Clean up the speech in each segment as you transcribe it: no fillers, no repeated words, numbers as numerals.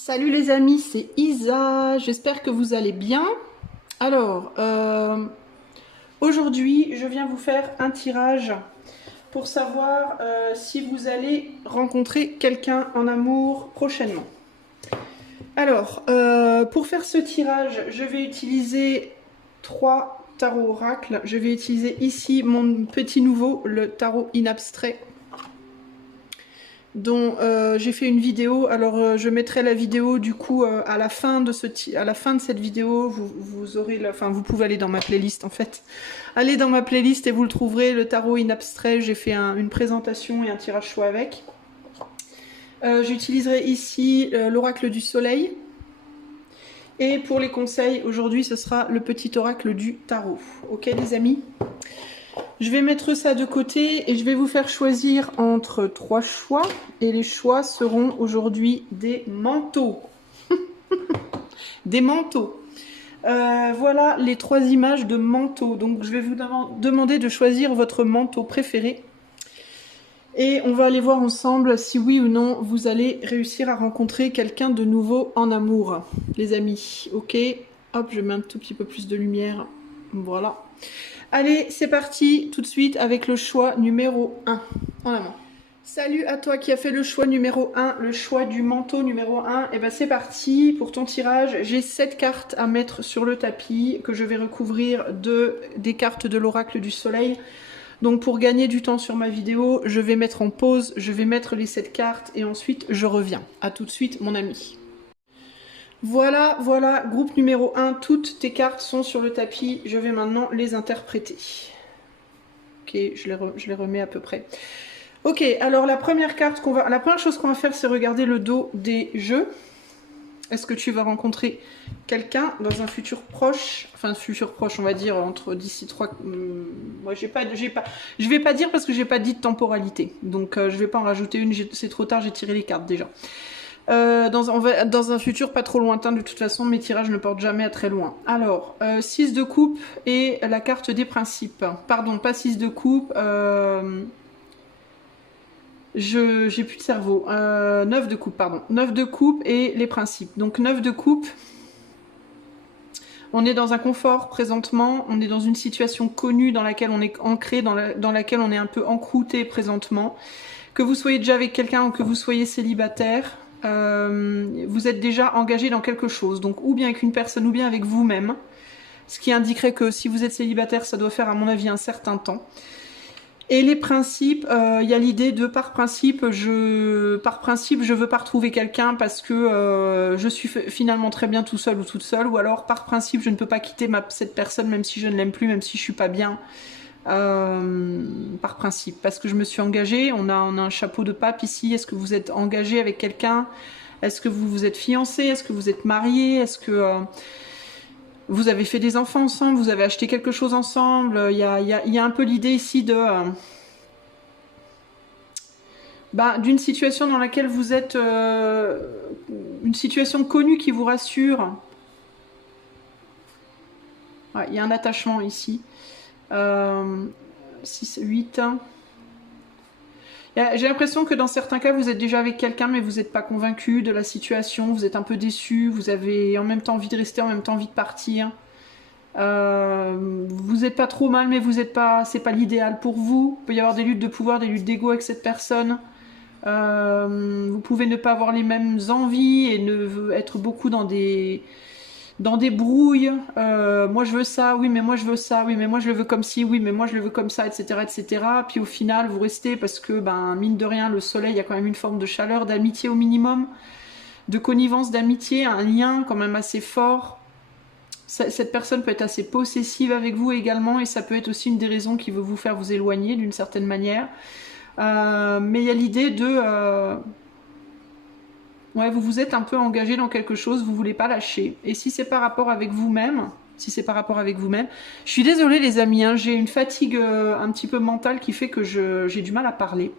Salut les amis, c'est Isa, j'espère que vous allez bien. Alors, aujourd'hui, je viens vous faire un tirage pour savoir si vous allez rencontrer quelqu'un en amour prochainement. Alors, pour faire ce tirage, je vais utiliser 3 tarots oracles. Je vais utiliser ici mon petit nouveau, le tarot in abstrait, dont j'ai fait une vidéo. Alors je mettrai la vidéo du coup à la fin de cette vidéo. Vous aurez vous pouvez aller dans ma playlist en fait. Allez dans ma playlist et vous le trouverez, le tarot in abstrait. J'ai fait une présentation et un tirage choix avec. J'utiliserai ici l'oracle du soleil. Et pour les conseils, aujourd'hui ce sera le petit oracle du tarot. Ok les amis? Je vais mettre ça de côté et je vais vous faire choisir entre 3 choix. Et les choix seront aujourd'hui des manteaux. Des manteaux. Voilà les 3 images de manteaux. Donc je vais vous demander de choisir votre manteau préféré. Et on va aller voir ensemble si oui ou non vous allez réussir à rencontrer quelqu'un de nouveau en amour. Les amis, ok? Hop, je mets un tout petit peu plus de lumière. Voilà. Allez, c'est parti tout de suite avec le choix numéro 1 en amont. Salut à toi qui as fait le choix numéro 1, le choix du manteau numéro 1. Et ben c'est parti pour ton tirage. J'ai 7 cartes à mettre sur le tapis que je vais recouvrir des cartes de l'oracle du soleil. Donc pour gagner du temps sur ma vidéo, je vais mettre en pause, je vais mettre les 7 cartes et ensuite je reviens. A tout de suite mon ami. Voilà, groupe numéro 1, toutes tes cartes sont sur le tapis, je vais maintenant les interpréter. Ok, je les remets à peu près. Ok, alors la première chose qu'on va faire, c'est regarder le dos des jeux. Est-ce que tu vas rencontrer quelqu'un dans un futur proche, enfin futur proche, on va dire entre d'ici 3... Moi, je vais pas dire parce que j'ai pas dit de temporalité, donc je vais pas en rajouter une, c'est trop tard, j'ai tiré les cartes déjà. Dans un futur pas trop lointain, de toute façon mes tirages ne portent jamais à très loin. Alors 6 de coupe et la carte des principes, pardon pas 6 de coupe, j'ai plus de cerveau, 9 de coupe, pardon, 9 de coupe et les principes. Donc 9 de coupe, on est dans un confort présentement, on est dans une situation connue dans laquelle on est ancré, dans laquelle on est un peu encrouté présentement. Que vous soyez déjà avec quelqu'un ou que vous soyez célibataire, vous êtes déjà engagé dans quelque chose, donc ou bien avec une personne ou bien avec vous-même, ce qui indiquerait que si vous êtes célibataire, ça doit faire à mon avis un certain temps. Et les principes, y a l'idée de par principe je veux pas retrouver quelqu'un parce que je suis finalement très bien tout seul ou toute seule, ou alors par principe je ne peux pas quitter cette personne même si je ne l'aime plus, même si je suis pas bien. Par principe, parce que je me suis engagée. On a un chapeau de pape ici. Est-ce que vous êtes engagé avec quelqu'un? Est-ce que vous vous êtes fiancé? Est-ce que vous êtes marié? Est-ce que vous avez fait des enfants ensemble? Vous avez acheté quelque chose ensemble? Il y a un peu l'idée ici de d'une situation dans laquelle vous êtes une situation connue qui vous rassure. Ouais, il y a un attachement ici. 6, 8. J'ai l'impression que dans certains cas, vous êtes déjà avec quelqu'un, mais vous n'êtes pas convaincu de la situation, vous êtes un peu déçu, vous avez en même temps envie de rester, en même temps envie de partir. Vous n'êtes pas trop mal, mais c'est pas l'idéal pour vous. Il peut y avoir des luttes de pouvoir, des luttes d'ego avec cette personne. Vous pouvez ne pas avoir les mêmes envies et être beaucoup dans des brouilles, moi je veux ça, oui mais moi je veux ça, oui mais moi je le veux comme ci, oui mais moi je le veux comme ça, etc. etc. Puis au final vous restez parce que mine de rien le soleil, il y a quand même une forme de chaleur, d'amitié au minimum, de connivence, d'amitié, un lien quand même assez fort. Cette personne peut être assez possessive avec vous également, et ça peut être aussi une des raisons qui veut vous faire vous éloigner d'une certaine manière. Mais il y a l'idée de... ouais, vous vous êtes un peu engagé dans quelque chose, vous voulez pas lâcher. Et si c'est par rapport avec vous-même, je suis désolée les amis, hein, j'ai une fatigue un petit peu mentale qui fait que j'ai du mal à parler.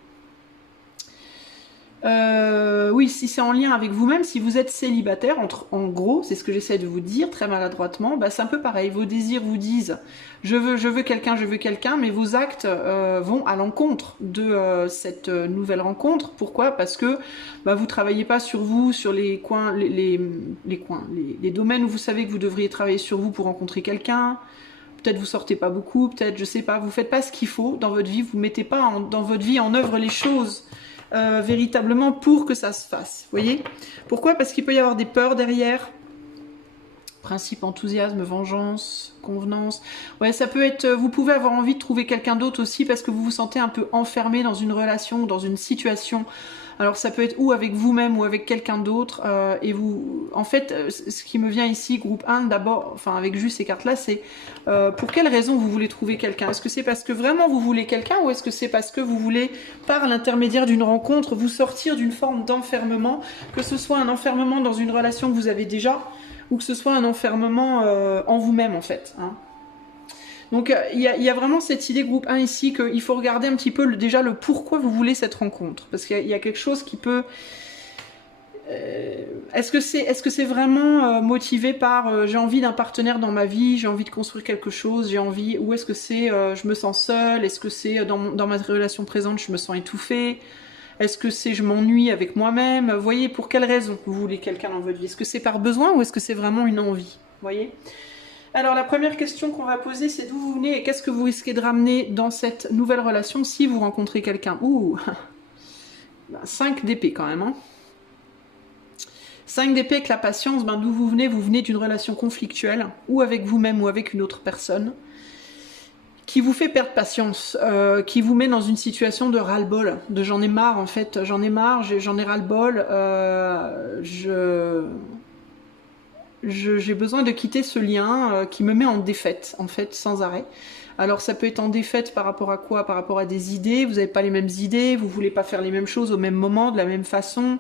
Oui, si c'est en lien avec vous-même, si vous êtes célibataire, en gros, c'est ce que j'essaie de vous dire très maladroitement, bah, c'est un peu pareil. Vos désirs vous disent je veux quelqu'un, mais vos actes vont à l'encontre de cette nouvelle rencontre. Pourquoi? Parce que bah, vous travaillez pas sur vous, sur les coins, les domaines où vous savez que vous devriez travailler sur vous pour rencontrer quelqu'un. Peut-être vous sortez pas beaucoup, peut-être, je sais pas, vous faites pas ce qu'il faut dans votre vie, vous mettez pas dans votre vie en œuvre les choses véritablement pour que ça se fasse. Vous voyez? Pourquoi? Parce qu'il peut y avoir des peurs derrière. Principe, enthousiasme, vengeance, convenance. Ouais, ça peut être... Vous pouvez avoir envie de trouver quelqu'un d'autre aussi parce que vous vous sentez un peu enfermé dans une relation ou dans une situation. Alors ça peut être ou avec vous-même ou avec quelqu'un d'autre. Et vous... En fait, ce qui me vient ici, groupe 1, d'abord, enfin avec juste ces cartes-là, c'est pour quelle raison vous voulez trouver quelqu'un? Est-ce que c'est parce que vraiment vous voulez quelqu'un ou est-ce que c'est parce que vous voulez, par l'intermédiaire d'une rencontre, vous sortir d'une forme d'enfermement, que ce soit un enfermement dans une relation que vous avez déjà ou que ce soit un enfermement en vous-même en fait. Hein. Donc il y a vraiment cette idée groupe 1 ici qu'il faut regarder un petit peu déjà le pourquoi vous voulez cette rencontre. Parce qu'il y a quelque chose qui peut... Est-ce que c'est vraiment motivé par j'ai envie d'un partenaire dans ma vie, j'ai envie de construire quelque chose, j'ai envie... Ou est-ce que c'est je me sens seule, est-ce que c'est dans ma relation présente je me sens étouffée, est-ce que c'est je m'ennuie avec moi-même? Vous voyez, pour quelle raison vous voulez quelqu'un dans votre vie? Est-ce que c'est par besoin ou est-ce que c'est vraiment une envie? Vous voyez? Alors la première question qu'on va poser, c'est d'où vous venez et qu'est-ce que vous risquez de ramener dans cette nouvelle relation si vous rencontrez quelqu'un? Ouh, 5 d'épée quand même. Hein. 5 d'épée avec la patience, ben, d'où vous venez d'une relation conflictuelle, ou avec vous-même ou avec une autre personne, qui vous fait perdre patience, qui vous met dans une situation de ras-le-bol, de j'en ai marre en fait, j'en ai marre, j'en ai ras-le-bol, j'ai besoin de quitter ce lien qui me met en défaite en fait, sans arrêt. Alors ça peut être en défaite par rapport à quoi? Par rapport à des idées, vous n'avez pas les mêmes idées, vous voulez pas faire les mêmes choses au même moment, de la même façon,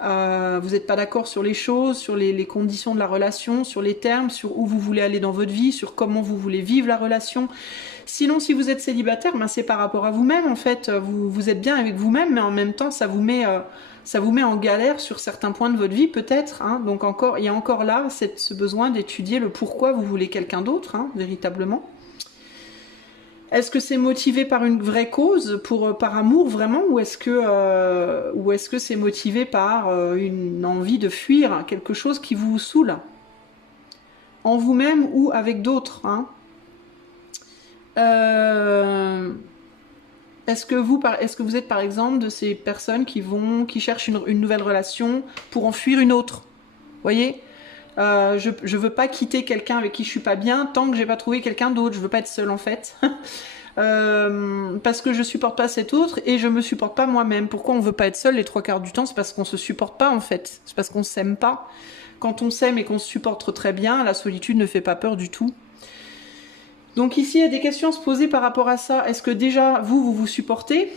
vous n'êtes pas d'accord sur les choses, sur les conditions de la relation, sur les termes, sur où vous voulez aller dans votre vie, sur comment vous voulez vivre la relation. Sinon, si vous êtes célibataire, ben, c'est par rapport à vous-même, en fait. Vous êtes bien avec vous-même, mais en même temps, ça vous met en galère sur certains points de votre vie, peut-être. Hein. Donc, il y a encore là ce besoin d'étudier le pourquoi vous voulez quelqu'un d'autre, hein, véritablement. Est-ce que c'est motivé par une vraie cause, par amour vraiment, ou est-ce que c'est motivé par une envie de fuir quelque chose qui vous saoule en vous-même ou avec d'autres, hein? Est-ce que vous êtes par exemple de ces personnes qui cherchent une nouvelle relation pour en fuir une autre? Vous voyez, je veux pas quitter quelqu'un avec qui je suis pas bien tant que j'ai pas trouvé quelqu'un d'autre. Je veux pas être seule en fait. Parce que je supporte pas cet autre et je me supporte pas moi-même. Pourquoi on veut pas être seul les 3/4 du temps? C'est parce qu'on se supporte pas en fait. C'est parce qu'on s'aime pas. Quand on s'aime et qu'on se supporte très bien, la solitude ne fait pas peur du tout. Donc ici, il y a des questions à se poser par rapport à ça. Est-ce que déjà, vous supportez?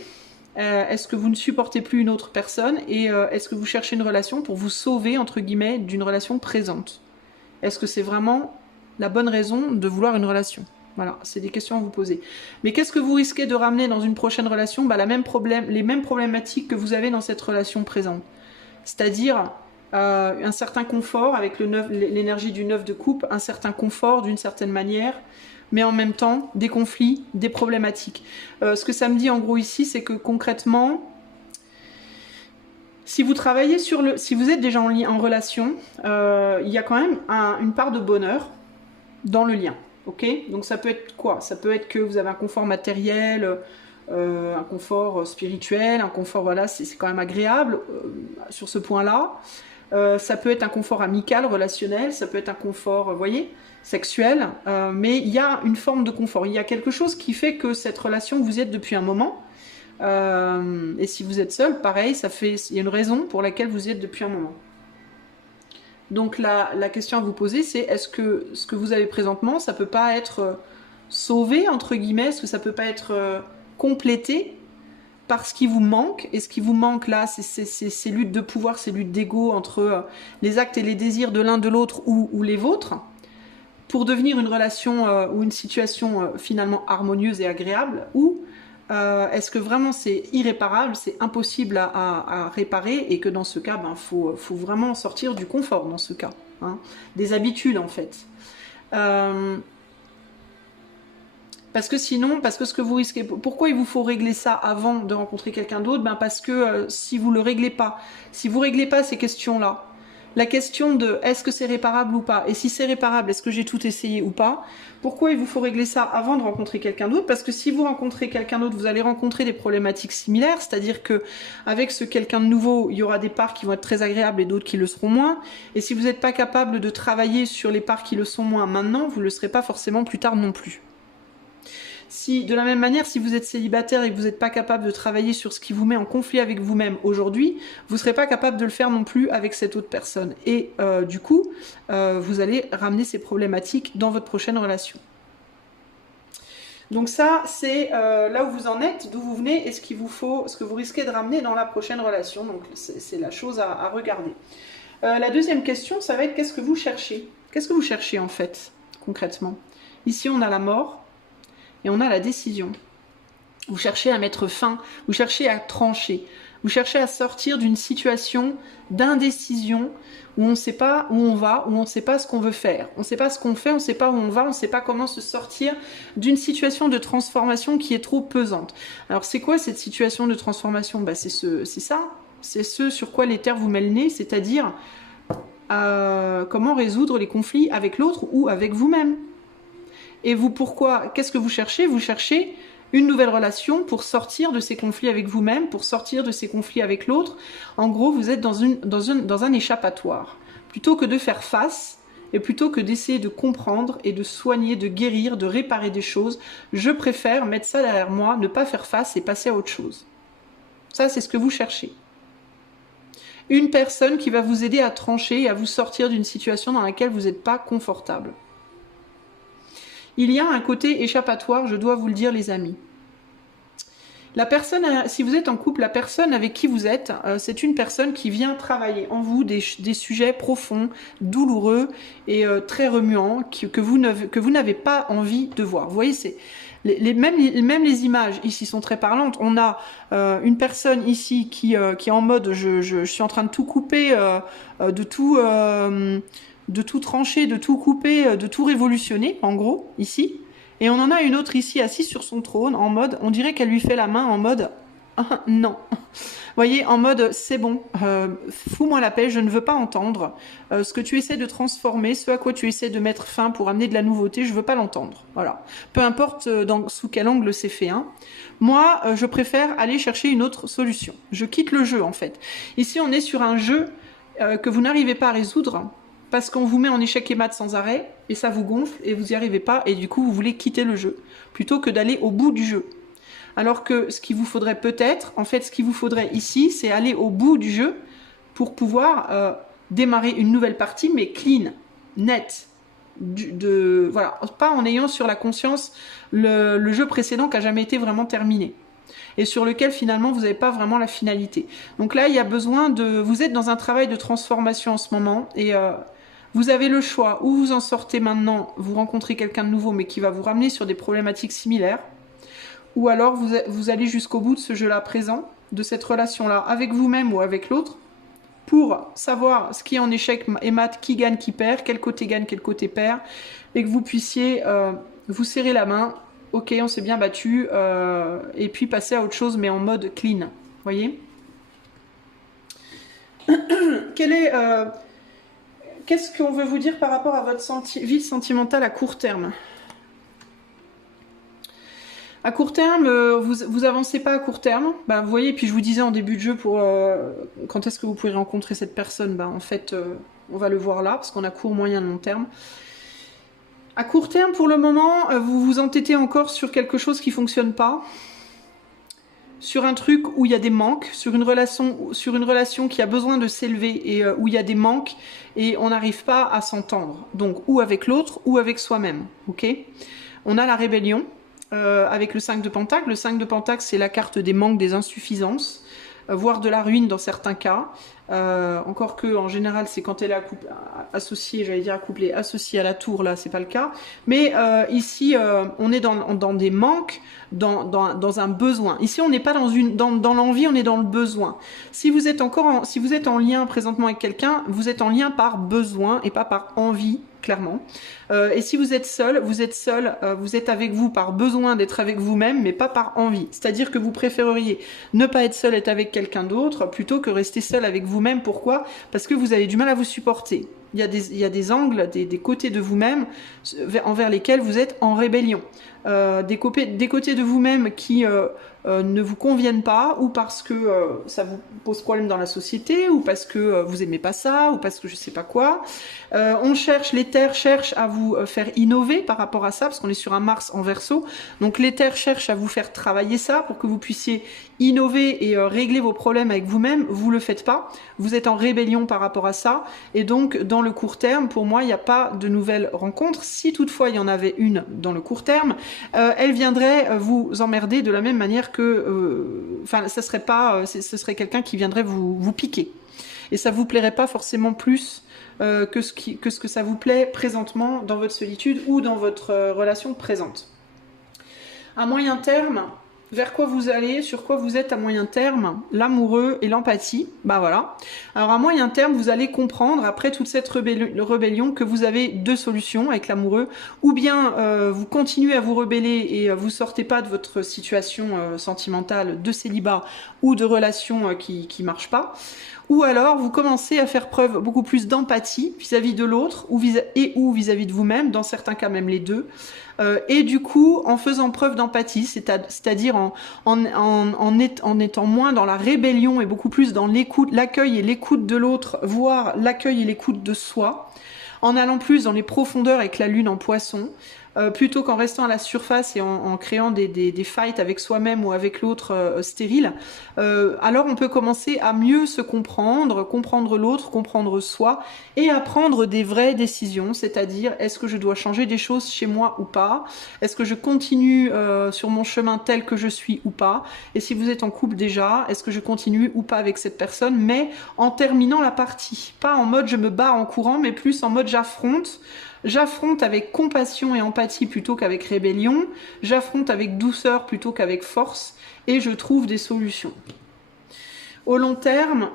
Est-ce que vous ne supportez plus une autre personne? Et est-ce que vous cherchez une relation pour vous sauver, entre guillemets, d'une relation présente? Est-ce que c'est vraiment la bonne raison de vouloir une relation? Voilà, c'est des questions à vous poser. Mais qu'est-ce que vous risquez de ramener dans une prochaine relation? Bah, les mêmes problématiques que vous avez dans cette relation présente. C'est-à-dire un certain confort avec l'énergie du 9 de coupe, un certain confort d'une certaine manière, mais en même temps des conflits, des problématiques. Ce que ça me dit en gros ici, c'est que concrètement, si vous travaillez si vous êtes déjà en relation, il y a quand même une part de bonheur dans le lien. Ok? Donc ça peut être quoi? Ça peut être que vous avez un confort matériel, un confort spirituel, un confort, voilà, c'est quand même agréable sur ce point-là. Ça peut être un confort amical, relationnel, ça peut être un confort, vous voyez, sexuel, mais il y a une forme de confort. Il y a quelque chose qui fait que cette relation, vous y êtes depuis un moment. Et si vous êil y a une raison pour laquelle vous y êtes depuis un moment. Donc la question à vous poser, c'est est-ce que ce que vous avez présentement, ça peut pas être sauvé, entre guillemets, est-ce que ça peut pas être complété par ce qui vous manque? Et ce qui vous manque là, c'est ces luttes de pouvoir, ces luttes d'ego entre les actes et les désirs de l'un de l'autre ou les vôtres, pour devenir une relation ou une situation finalement harmonieuse et agréable, ou est-ce que vraiment c'est irréparable, c'est impossible à réparer, et que dans ce cas, ben, faut vraiment sortir du confort dans ce cas, hein, des habitudes en fait. Parce que sinon, parce que ce que vous risquez, pourquoi il vous faut régler ça avant de rencontrer quelqu'un d'autre? Ben parce que si vous le réglez pas, si vous réglez pas ces questions-là, la question de est-ce que c'est réparable ou pas, et si c'est réparable, est-ce que j'ai tout essayé ou pas, pourquoi il vous faut régler ça avant de rencontrer quelqu'un d'autre? Parce que si vous rencontrez quelqu'un d'autre, vous allez rencontrer des problématiques similaires, c'est-à-dire que avec ce quelqu'un de nouveau, il y aura des parts qui vont être très agréables et d'autres qui le seront moins, et si vous n'êtes pas capable de travailler sur les parts qui le sont moins maintenant, vous ne le serez pas forcément plus tard non plus. Si, de la même manière, si vous êtes célibataire et que vous n'êtes pas capable de travailler sur ce qui vous met en conflit avec vous-même aujourd'hui, vous ne serez pas capable de le faire non plus avec cette autre personne. Et du coup, vous allez ramener ces problématiques dans votre prochaine relation. Donc ça, c'est là où vous en êtes, d'où vous venez et ce qu'il vous faut, ce que vous risquez de ramener dans la prochaine relation. Donc c'est la chose à regarder. La deuxième question, ça va être qu'est-ce que vous cherchez? Qu'est-ce que vous cherchez en fait, concrètement? Ici, on a la mort. Et on a la décision. Vous cherchez à mettre fin, vous cherchez à trancher, vous cherchez à sortir d'une situation d'indécision où on ne sait pas où on va, où on ne sait pas ce qu'on veut faire. On ne sait pas ce qu'on fait, on ne sait pas où on va, on ne sait pas comment se sortir d'une situation de transformation qui est trop pesante. Alors c'est quoi cette situation de transformation? Bah, c'est ça, c'est ce sur quoi l'éther vous met le nez, c'est-à-dire comment résoudre les conflits avec l'autre ou avec vous-même. Et vous, pourquoi? Qu'est-ce que vous cherchez? Vous cherchez une nouvelle relation pour sortir de ces conflits avec vous-même, pour sortir de ces conflits avec l'autre. En gros, vous êtes dans un échappatoire. Plutôt que de faire face, et plutôt que d'essayer de comprendre et de soigner, de guérir, de réparer des choses, je préfère mettre ça derrière moi, ne pas faire face et passer à autre chose. Ça, c'est ce que vous cherchez. Une personne qui va vous aider à trancher et à vous sortir d'une situation dans laquelle vous n'êtes pas confortable. Il y a un côté échappatoire, je dois vous le dire les amis. La personne, si vous êtes en couple, la personne avec qui vous êtes, c'est une personne qui vient travailler en vous des sujets profonds, douloureux et très remuants que vous n'avez pas envie de voir. Vous voyez, c'est même les images ici sont très parlantes. On a une personne ici qui est en mode je suis en train de tout couper, de tout trancher, de tout couper, de tout révolutionner, en gros, ici. Et on en a une autre ici, assise sur son trône, en mode, on dirait qu'elle lui fait la main, en mode, ah, non. Vous voyez, en mode, c'est bon, fous-moi la paix, je ne veux pas entendre. Ce que tu essaies de transformer, ce à quoi tu essaies de mettre fin pour amener de la nouveauté, je veux pas l'entendre. Voilà. Peu importe sous quel angle c'est fait. Hein. Moi, je préfère aller chercher une autre solution. Je quitte le jeu, en fait. Ici, on est sur un jeu que vous n'arrivez pas à résoudre, parce qu'on vous met en échec et mat sans arrêt, et ça vous gonfle, et vous n'y arrivez pas, et du coup vous voulez quitter le jeu, plutôt que d'aller au bout du jeu. Alors que ce qu'il vous faudrait peut-être, en fait ce qu'il vous faudrait ici, c'est aller au bout du jeu, pour pouvoir démarrer une nouvelle partie, mais clean, net. Voilà, pas en ayant sur la conscience le jeu précédent qui n'a jamais été vraiment terminé. Et sur lequel finalement vous n'avez pas vraiment la finalité. Donc là, il y a besoin de... Vous êtes dans un travail de transformation en ce moment, et vous avez le choix, ou vous en sortez maintenant, vous rencontrez quelqu'un de nouveau, mais qui va vous ramener sur des problématiques similaires, ou alors vous allez jusqu'au bout de ce jeu-là présent, de cette relation-là, avec vous-même ou avec l'autre, pour savoir ce qui est en échec et mat, qui gagne, qui perd, quel côté gagne, quel côté perd, et que vous puissiez vous serrer la main, ok, on s'est bien battu, et puis passer à autre chose, mais en mode clean, vous voyez. Qu'est-ce qu'on veut vous dire par rapport à votre vie sentimentale à court terme? À court terme, vous avancez pas à court terme. Bah, vous voyez, puis je vous disais en début de jeu pour quand est-ce que vous pouvez rencontrer cette personne. Bah, en fait, on va le voir là, parce qu'on a court, moyen, long terme. À court terme, pour le moment, vous vous entêtez encore sur quelque chose qui fonctionne pas. Sur un truc où il y a des manques, sur une relation qui a besoin de s'élever et où il y a des manques et on n'arrive pas à s'entendre. Donc ou avec l'autre ou avec soi-même. Ok ? On a la rébellion avec le 5 de Pentacle. Le 5 de Pentacle, c'est la carte des manques, des insuffisances. voire de la ruine dans certains cas. Encore que en général c'est quand elle est associée, j'allais dire accouplée, associée à la tour, là c'est pas le cas. Mais ici on est dans des manques, dans un besoin. Ici on n'est pas dans l'envie, on est dans le besoin. Si vous êtes si vous êtes en lien présentement avec quelqu'un, vous êtes en lien par besoin et pas par envie, clairement. Et si vous êtes seul, vous êtes avec vous par besoin d'être avec vous-même, mais pas par envie. C'est-à-dire que vous préféreriez ne pas être seul, être avec quelqu'un d'autre, plutôt que rester seul avec vous-même. Pourquoi? Parce que vous avez du mal à vous supporter. Il y a des angles, des côtés de vous-même envers lesquels vous êtes en rébellion. Des côtés de vous-même qui ne vous conviennent pas, ou parce que ça vous pose problème dans la société, ou parce que vous aimez pas ça, ou parce que je sais pas quoi. L'éther cherche à vous faire innover par rapport à ça, parce qu'on est sur un Mars en Verseau. Donc l'éther cherche à vous faire travailler ça pour que vous puissiez innover et régler vos problèmes avec vous-même. Vous le faites pas. Vous êtes en rébellion par rapport à ça. Et donc dans le court terme, pour moi, il n'y a pas de nouvelles rencontres. Si toutefois il y en avait une dans le court terme, elle viendrait vous emmerder de la même manière que, ce serait quelqu'un qui viendrait vous piquer. Et ça vous plairait pas forcément plus que ce que ça vous plaît présentement dans votre solitude ou dans votre relation présente. À moyen terme, vers quoi vous allez, sur quoi vous êtes à moyen terme, l'amoureux et l'empathie, bah voilà. Alors à moyen terme, vous allez comprendre, après toute cette rébellion, que vous avez deux solutions avec l'amoureux, ou bien vous continuez à vous rebeller et vous sortez pas de votre situation sentimentale de célibat ou de relation qui marche pas, ou alors vous commencez à faire preuve beaucoup plus d'empathie vis-à-vis de l'autre ou vis-à-vis de vous-même, dans certains cas même les deux. Et du coup, en faisant preuve d'empathie, c'est-à-dire en étant moins dans la rébellion et beaucoup plus dans l'écoute, l'accueil et l'écoute de l'autre, voire l'accueil et l'écoute de soi, en allant plus dans les profondeurs avec la lune en Poisson, plutôt qu'en restant à la surface et en créant des fights avec soi-même ou avec l'autre stérile, alors on peut commencer à mieux se comprendre l'autre, comprendre soi, et à prendre des vraies décisions, c'est-à-dire est-ce que je dois changer des choses chez moi ou pas, est-ce que je continue sur mon chemin tel que je suis ou pas, et si vous êtes en couple déjà, est-ce que je continue ou pas avec cette personne, mais en terminant la partie, pas en mode je me barre en courant, mais plus en mode j'affronte avec compassion et empathie plutôt qu'avec rébellion, j'affronte avec douceur plutôt qu'avec force, et je trouve des solutions. Au long terme,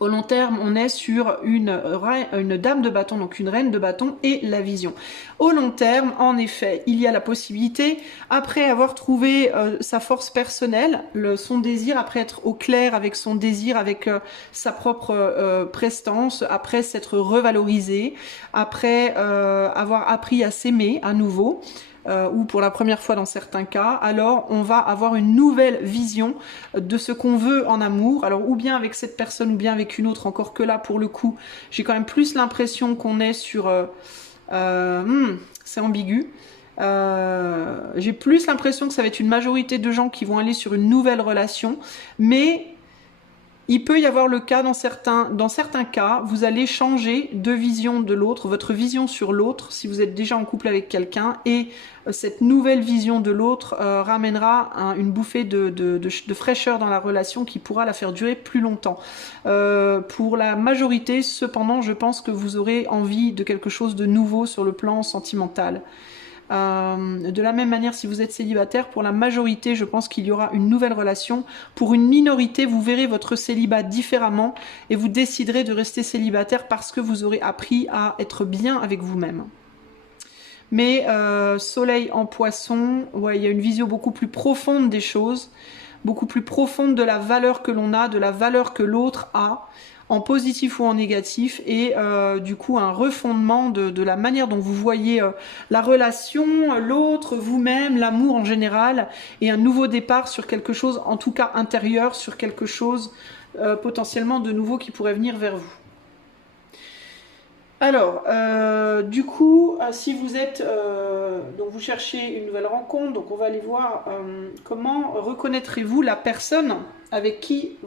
on est sur une dame de bâton, donc une reine de bâton et la vision. Au long terme, en effet, il y a la possibilité, après avoir trouvé sa force personnelle, son désir, après être au clair avec son désir, avec sa propre prestance, après s'être revalorisé, après avoir appris à s'aimer à nouveau, ou pour la première fois dans certains cas, alors on va avoir une nouvelle vision de ce qu'on veut en amour, alors ou bien avec cette personne ou bien avec une autre, encore que là pour le coup j'ai quand même plus l'impression qu'on est sur c'est ambigu, j'ai plus l'impression que ça va être une majorité de gens qui vont aller sur une nouvelle relation, mais il peut y avoir le cas dans certains cas, vous allez changer de vision de l'autre, votre vision sur l'autre, si vous êtes déjà en couple avec quelqu'un, et cette nouvelle vision de l'autre ramènera une bouffée de fraîcheur dans la relation qui pourra la faire durer plus longtemps. Pour la majorité, cependant, je pense que vous aurez envie de quelque chose de nouveau sur le plan sentimental. De la même manière, si vous êtes célibataire, pour la majorité, je pense qu'il y aura une nouvelle relation. Pour une minorité, vous verrez votre célibat différemment et vous déciderez de rester célibataire parce que vous aurez appris à être bien avec vous-même. Mais soleil en Poisson, ouais, il y a une vision beaucoup plus profonde des choses, beaucoup plus profonde de la valeur que l'on a, de la valeur que l'autre a, en positif ou en négatif, et du coup un refondement de la manière dont vous voyez la relation, l'autre, vous-même, l'amour en général, et un nouveau départ sur quelque chose, en tout cas intérieur, sur quelque chose potentiellement de nouveau qui pourrait venir vers vous. Alors, du coup, si vous êtes, donc vous cherchez une nouvelle rencontre, donc on va aller voir comment reconnaîtrez-vous la personne avec qui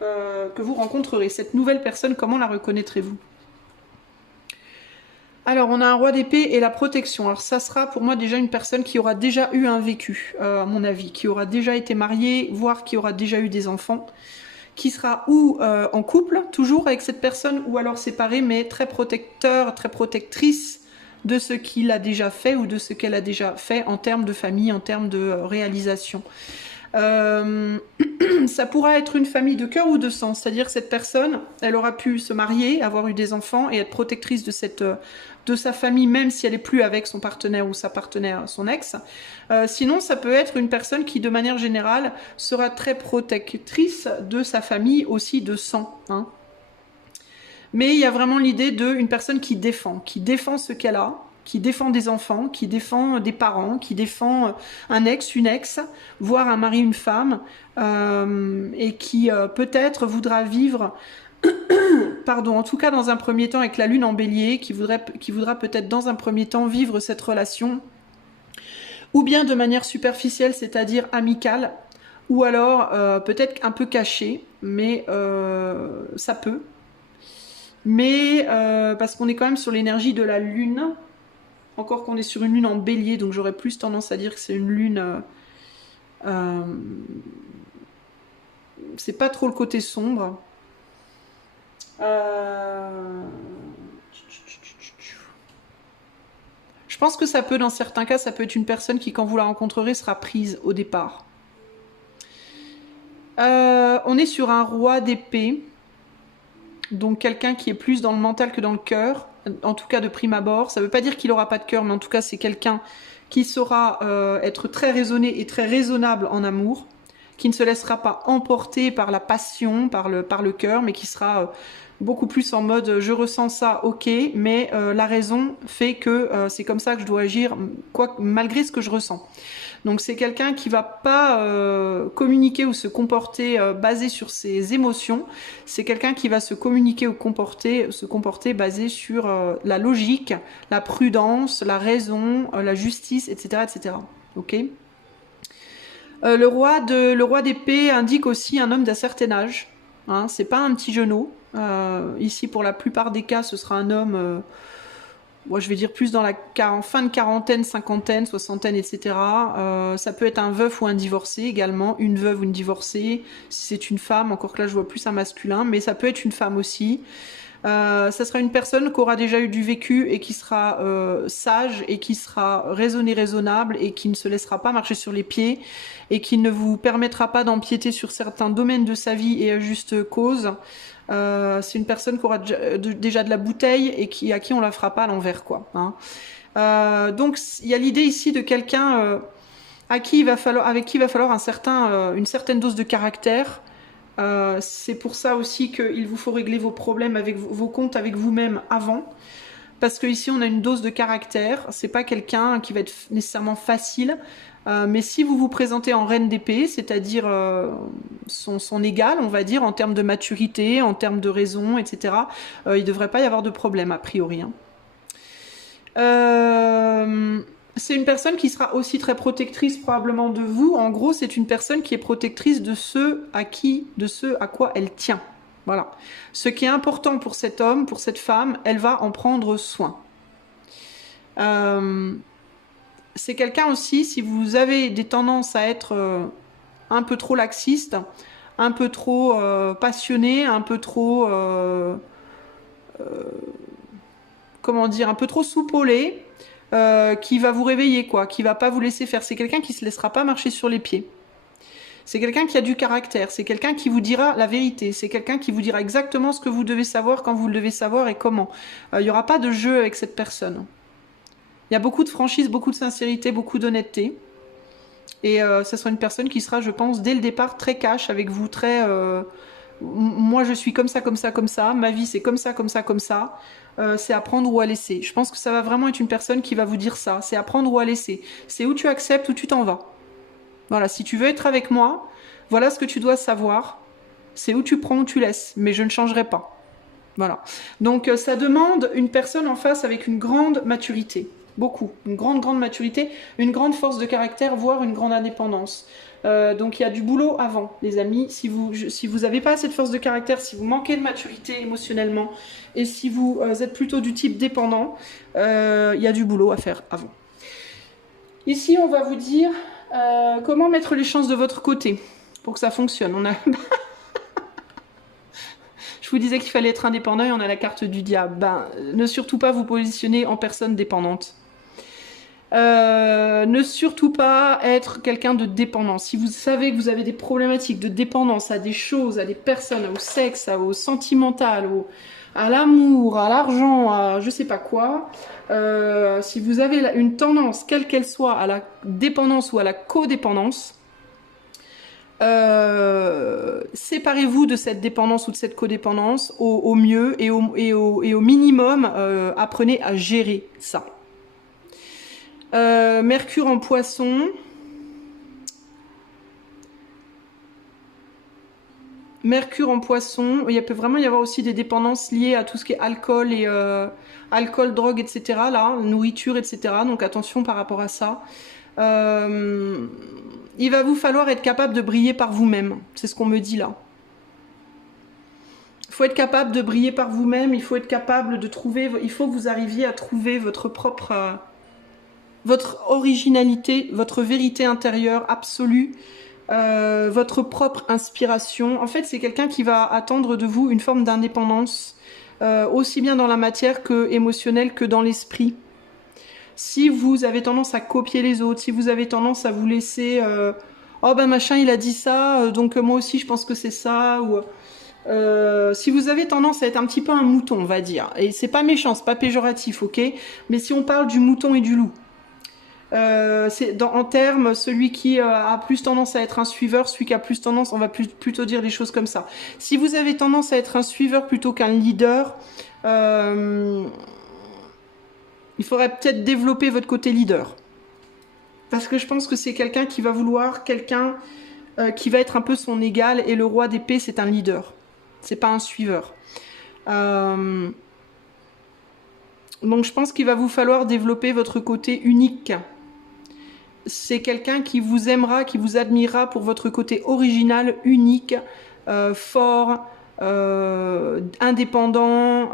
que vous rencontrerez. Cette nouvelle personne, comment la reconnaîtrez-vous? Alors, on a un roi d'épée et la protection. Alors, ça sera pour moi déjà une personne qui aura déjà eu un vécu, à mon avis, qui aura déjà été mariée, voire qui aura déjà eu des enfants, qui sera ou en couple, toujours avec cette personne, ou alors séparée, mais très protecteur, très protectrice de ce qu'il a déjà fait ou de ce qu'elle a déjà fait en termes de famille, en termes de réalisation. Ça pourra être une famille de cœur ou de sang, c'est-à-dire cette personne, elle aura pu se marier, avoir eu des enfants et être protectrice de sa famille, même si elle n'est plus avec son partenaire ou sa partenaire, son ex. Sinon, ça peut être une personne qui, de manière générale, sera très protectrice de sa famille, aussi de sang. Hein. Mais il y a vraiment l'idée d'une personne qui défend ce qu'elle a, qui défend des enfants, qui défend des parents, qui défend un ex, une ex, voire un mari, une femme, et qui peut-être voudra vivre, pardon, en tout cas dans un premier temps avec la lune en bélier, qui voudra peut-être dans un premier temps vivre cette relation, ou bien de manière superficielle, c'est-à-dire amicale, ou alors peut-être un peu cachée, mais ça peut. Mais parce qu'on est quand même sur l'énergie de la lune, encore qu'on est sur une lune en bélier, donc j'aurais plus tendance à dire que c'est une lune... c'est pas trop le côté sombre. Je pense que ça peut, dans certains cas, ça peut être une personne qui, quand vous la rencontrerez, sera prise au départ. On est sur un roi d'épée, donc quelqu'un qui est plus dans le mental que dans le cœur, en tout cas de prime abord. Ça ne veut pas dire qu'il n'aura pas de cœur, mais en tout cas c'est quelqu'un qui saura être très raisonné et très raisonnable en amour, qui ne se laissera pas emporter par la passion, par le cœur, mais qui sera beaucoup plus en mode je ressens ça, ok, mais la raison fait que c'est comme ça que je dois agir, malgré ce que je ressens. Donc c'est quelqu'un qui va pas communiquer ou se comporter basé sur ses émotions. C'est quelqu'un qui va se communiquer ou se comporter basé sur la logique, la prudence, la raison, la justice, etc., etc. Ok. Le roi d'épée indique aussi un homme d'un certain âge. Hein, c'est pas un petit genou. Ici, pour la plupart des cas, ce sera un homme. Moi, je vais dire plus dans la fin de quarantaine, cinquantaine, soixantaine, etc. Ça peut être un veuf ou un divorcé également, une veuve ou une divorcée. Si c'est une femme, encore que là je vois plus un masculin, mais ça peut être une femme aussi. Ça sera une personne qui aura déjà eu du vécu et qui sera sage et qui sera raisonnable et qui ne se laissera pas marcher sur les pieds et qui ne vous permettra pas d'empiéter sur certains domaines de sa vie et à juste cause. C'est une personne qui aura déjà de la bouteille et à qui on la fera pas à l'envers, quoi. Hein. Donc il y a l'idée ici de quelqu'un avec qui il va falloir une certaine dose de caractère. C'est pour ça aussi qu'il vous faut régler vos problèmes avec vos comptes avec vous-même avant. Parce que ici on a une dose de caractère. C'est pas quelqu'un qui va être nécessairement facile. Mais si vous vous présentez en reine d'épée, c'est-à-dire son égal, on va dire, en termes de maturité, en termes de raison, etc., il ne devrait pas y avoir de problème, a priori. Hein. C'est une personne qui sera aussi très protectrice probablement de vous. En gros, c'est une personne qui est protectrice de ce à quoi elle tient. Voilà. Ce qui est important pour cet homme, pour cette femme, elle va en prendre soin. C'est quelqu'un aussi, si vous avez des tendances à être un peu trop laxiste, un peu trop passionné, un peu trop... comment dire, un peu trop soupolé, qui va vous réveiller, quoi, qui va pas vous laisser faire. C'est quelqu'un qui se laissera pas marcher sur les pieds. C'est quelqu'un qui a du caractère, c'est quelqu'un qui vous dira la vérité, c'est quelqu'un qui vous dira exactement ce que vous devez savoir, quand vous le devez savoir et comment. Il n'y aura pas de jeu avec cette personne. Il y a beaucoup de franchise, beaucoup de sincérité, beaucoup d'honnêteté. Et ça sera une personne qui sera, je pense, dès le départ, très cash avec vous, très... moi, je suis comme ça, comme ça, comme ça. Ma vie, c'est comme ça, comme ça, comme ça. C'est à prendre ou à laisser. Je pense que ça va vraiment être une personne qui va vous dire ça. C'est à prendre ou à laisser. C'est où tu acceptes ou tu t'en vas. Voilà, si tu veux être avec moi, voilà ce que tu dois savoir. C'est où tu prends ou tu laisses. Mais je ne changerai pas. Voilà. Donc, ça demande une personne en face avec une grande maturité. beaucoup. Une grande maturité, une grande force de caractère, voire une grande indépendance. Donc il y a du boulot avant, les amis. Si vous n'avez pas cette force de caractère, si vous manquez de maturité émotionnellement, et si vous êtes plutôt du type dépendant, il y a du boulot à faire avant. Ici, on va vous dire comment mettre les chances de votre côté pour que ça fonctionne. Je vous disais qu'il fallait être indépendant et on a la carte du diable. Ne surtout pas vous positionner en personne dépendante. Ne surtout pas être quelqu'un de dépendant. Si vous savez que vous avez des problématiques de dépendance à des choses, à des personnes, au sexe, au sentimental, à l'amour, à l'argent, à je sais pas quoi, si vous avez une tendance, quelle qu'elle soit, à la dépendance ou à la codépendance, séparez-vous de cette dépendance ou de cette codépendance au mieux et au minimum, apprenez à gérer ça. Mercure en poisson. Mercure en poisson. Il peut vraiment y avoir aussi des dépendances liées à tout ce qui est alcool et alcool, drogue, etc. Là, nourriture, etc. Donc attention par rapport à ça. Il va vous falloir être capable de briller par vous-même. C'est ce qu'on me dit là. Il faut être capable de briller par vous-même. Il faut être capable de trouver. Il faut que vous arriviez à trouver votre propre. Votre originalité, votre vérité intérieure absolue, votre propre inspiration. En fait, c'est quelqu'un qui va attendre de vous une forme d'indépendance, aussi bien dans la matière que émotionnelle que dans l'esprit. Si vous avez tendance à copier les autres, si vous avez tendance à vous laisser oh ben machin il a dit ça, donc moi aussi je pense que c'est ça, ou si vous avez tendance à être un petit peu un mouton, on va dire, et c'est pas méchant, c'est pas péjoratif, ok, mais si on parle du mouton et du loup, c'est en termes, celui qui a plus tendance à être un suiveur, celui qui a plus tendance, on va plutôt dire les choses comme ça. Si vous avez tendance à être un suiveur plutôt qu'un leader, il faudrait peut-être développer votre côté leader. Parce que je pense que c'est quelqu'un qui va vouloir, quelqu'un qui va être un peu son égal, et le roi d'épée, c'est un leader. C'est pas un suiveur. Donc je pense qu'il va vous falloir développer votre côté unique. C'est quelqu'un qui vous aimera, qui vous admirera pour votre côté original, unique, fort, indépendant,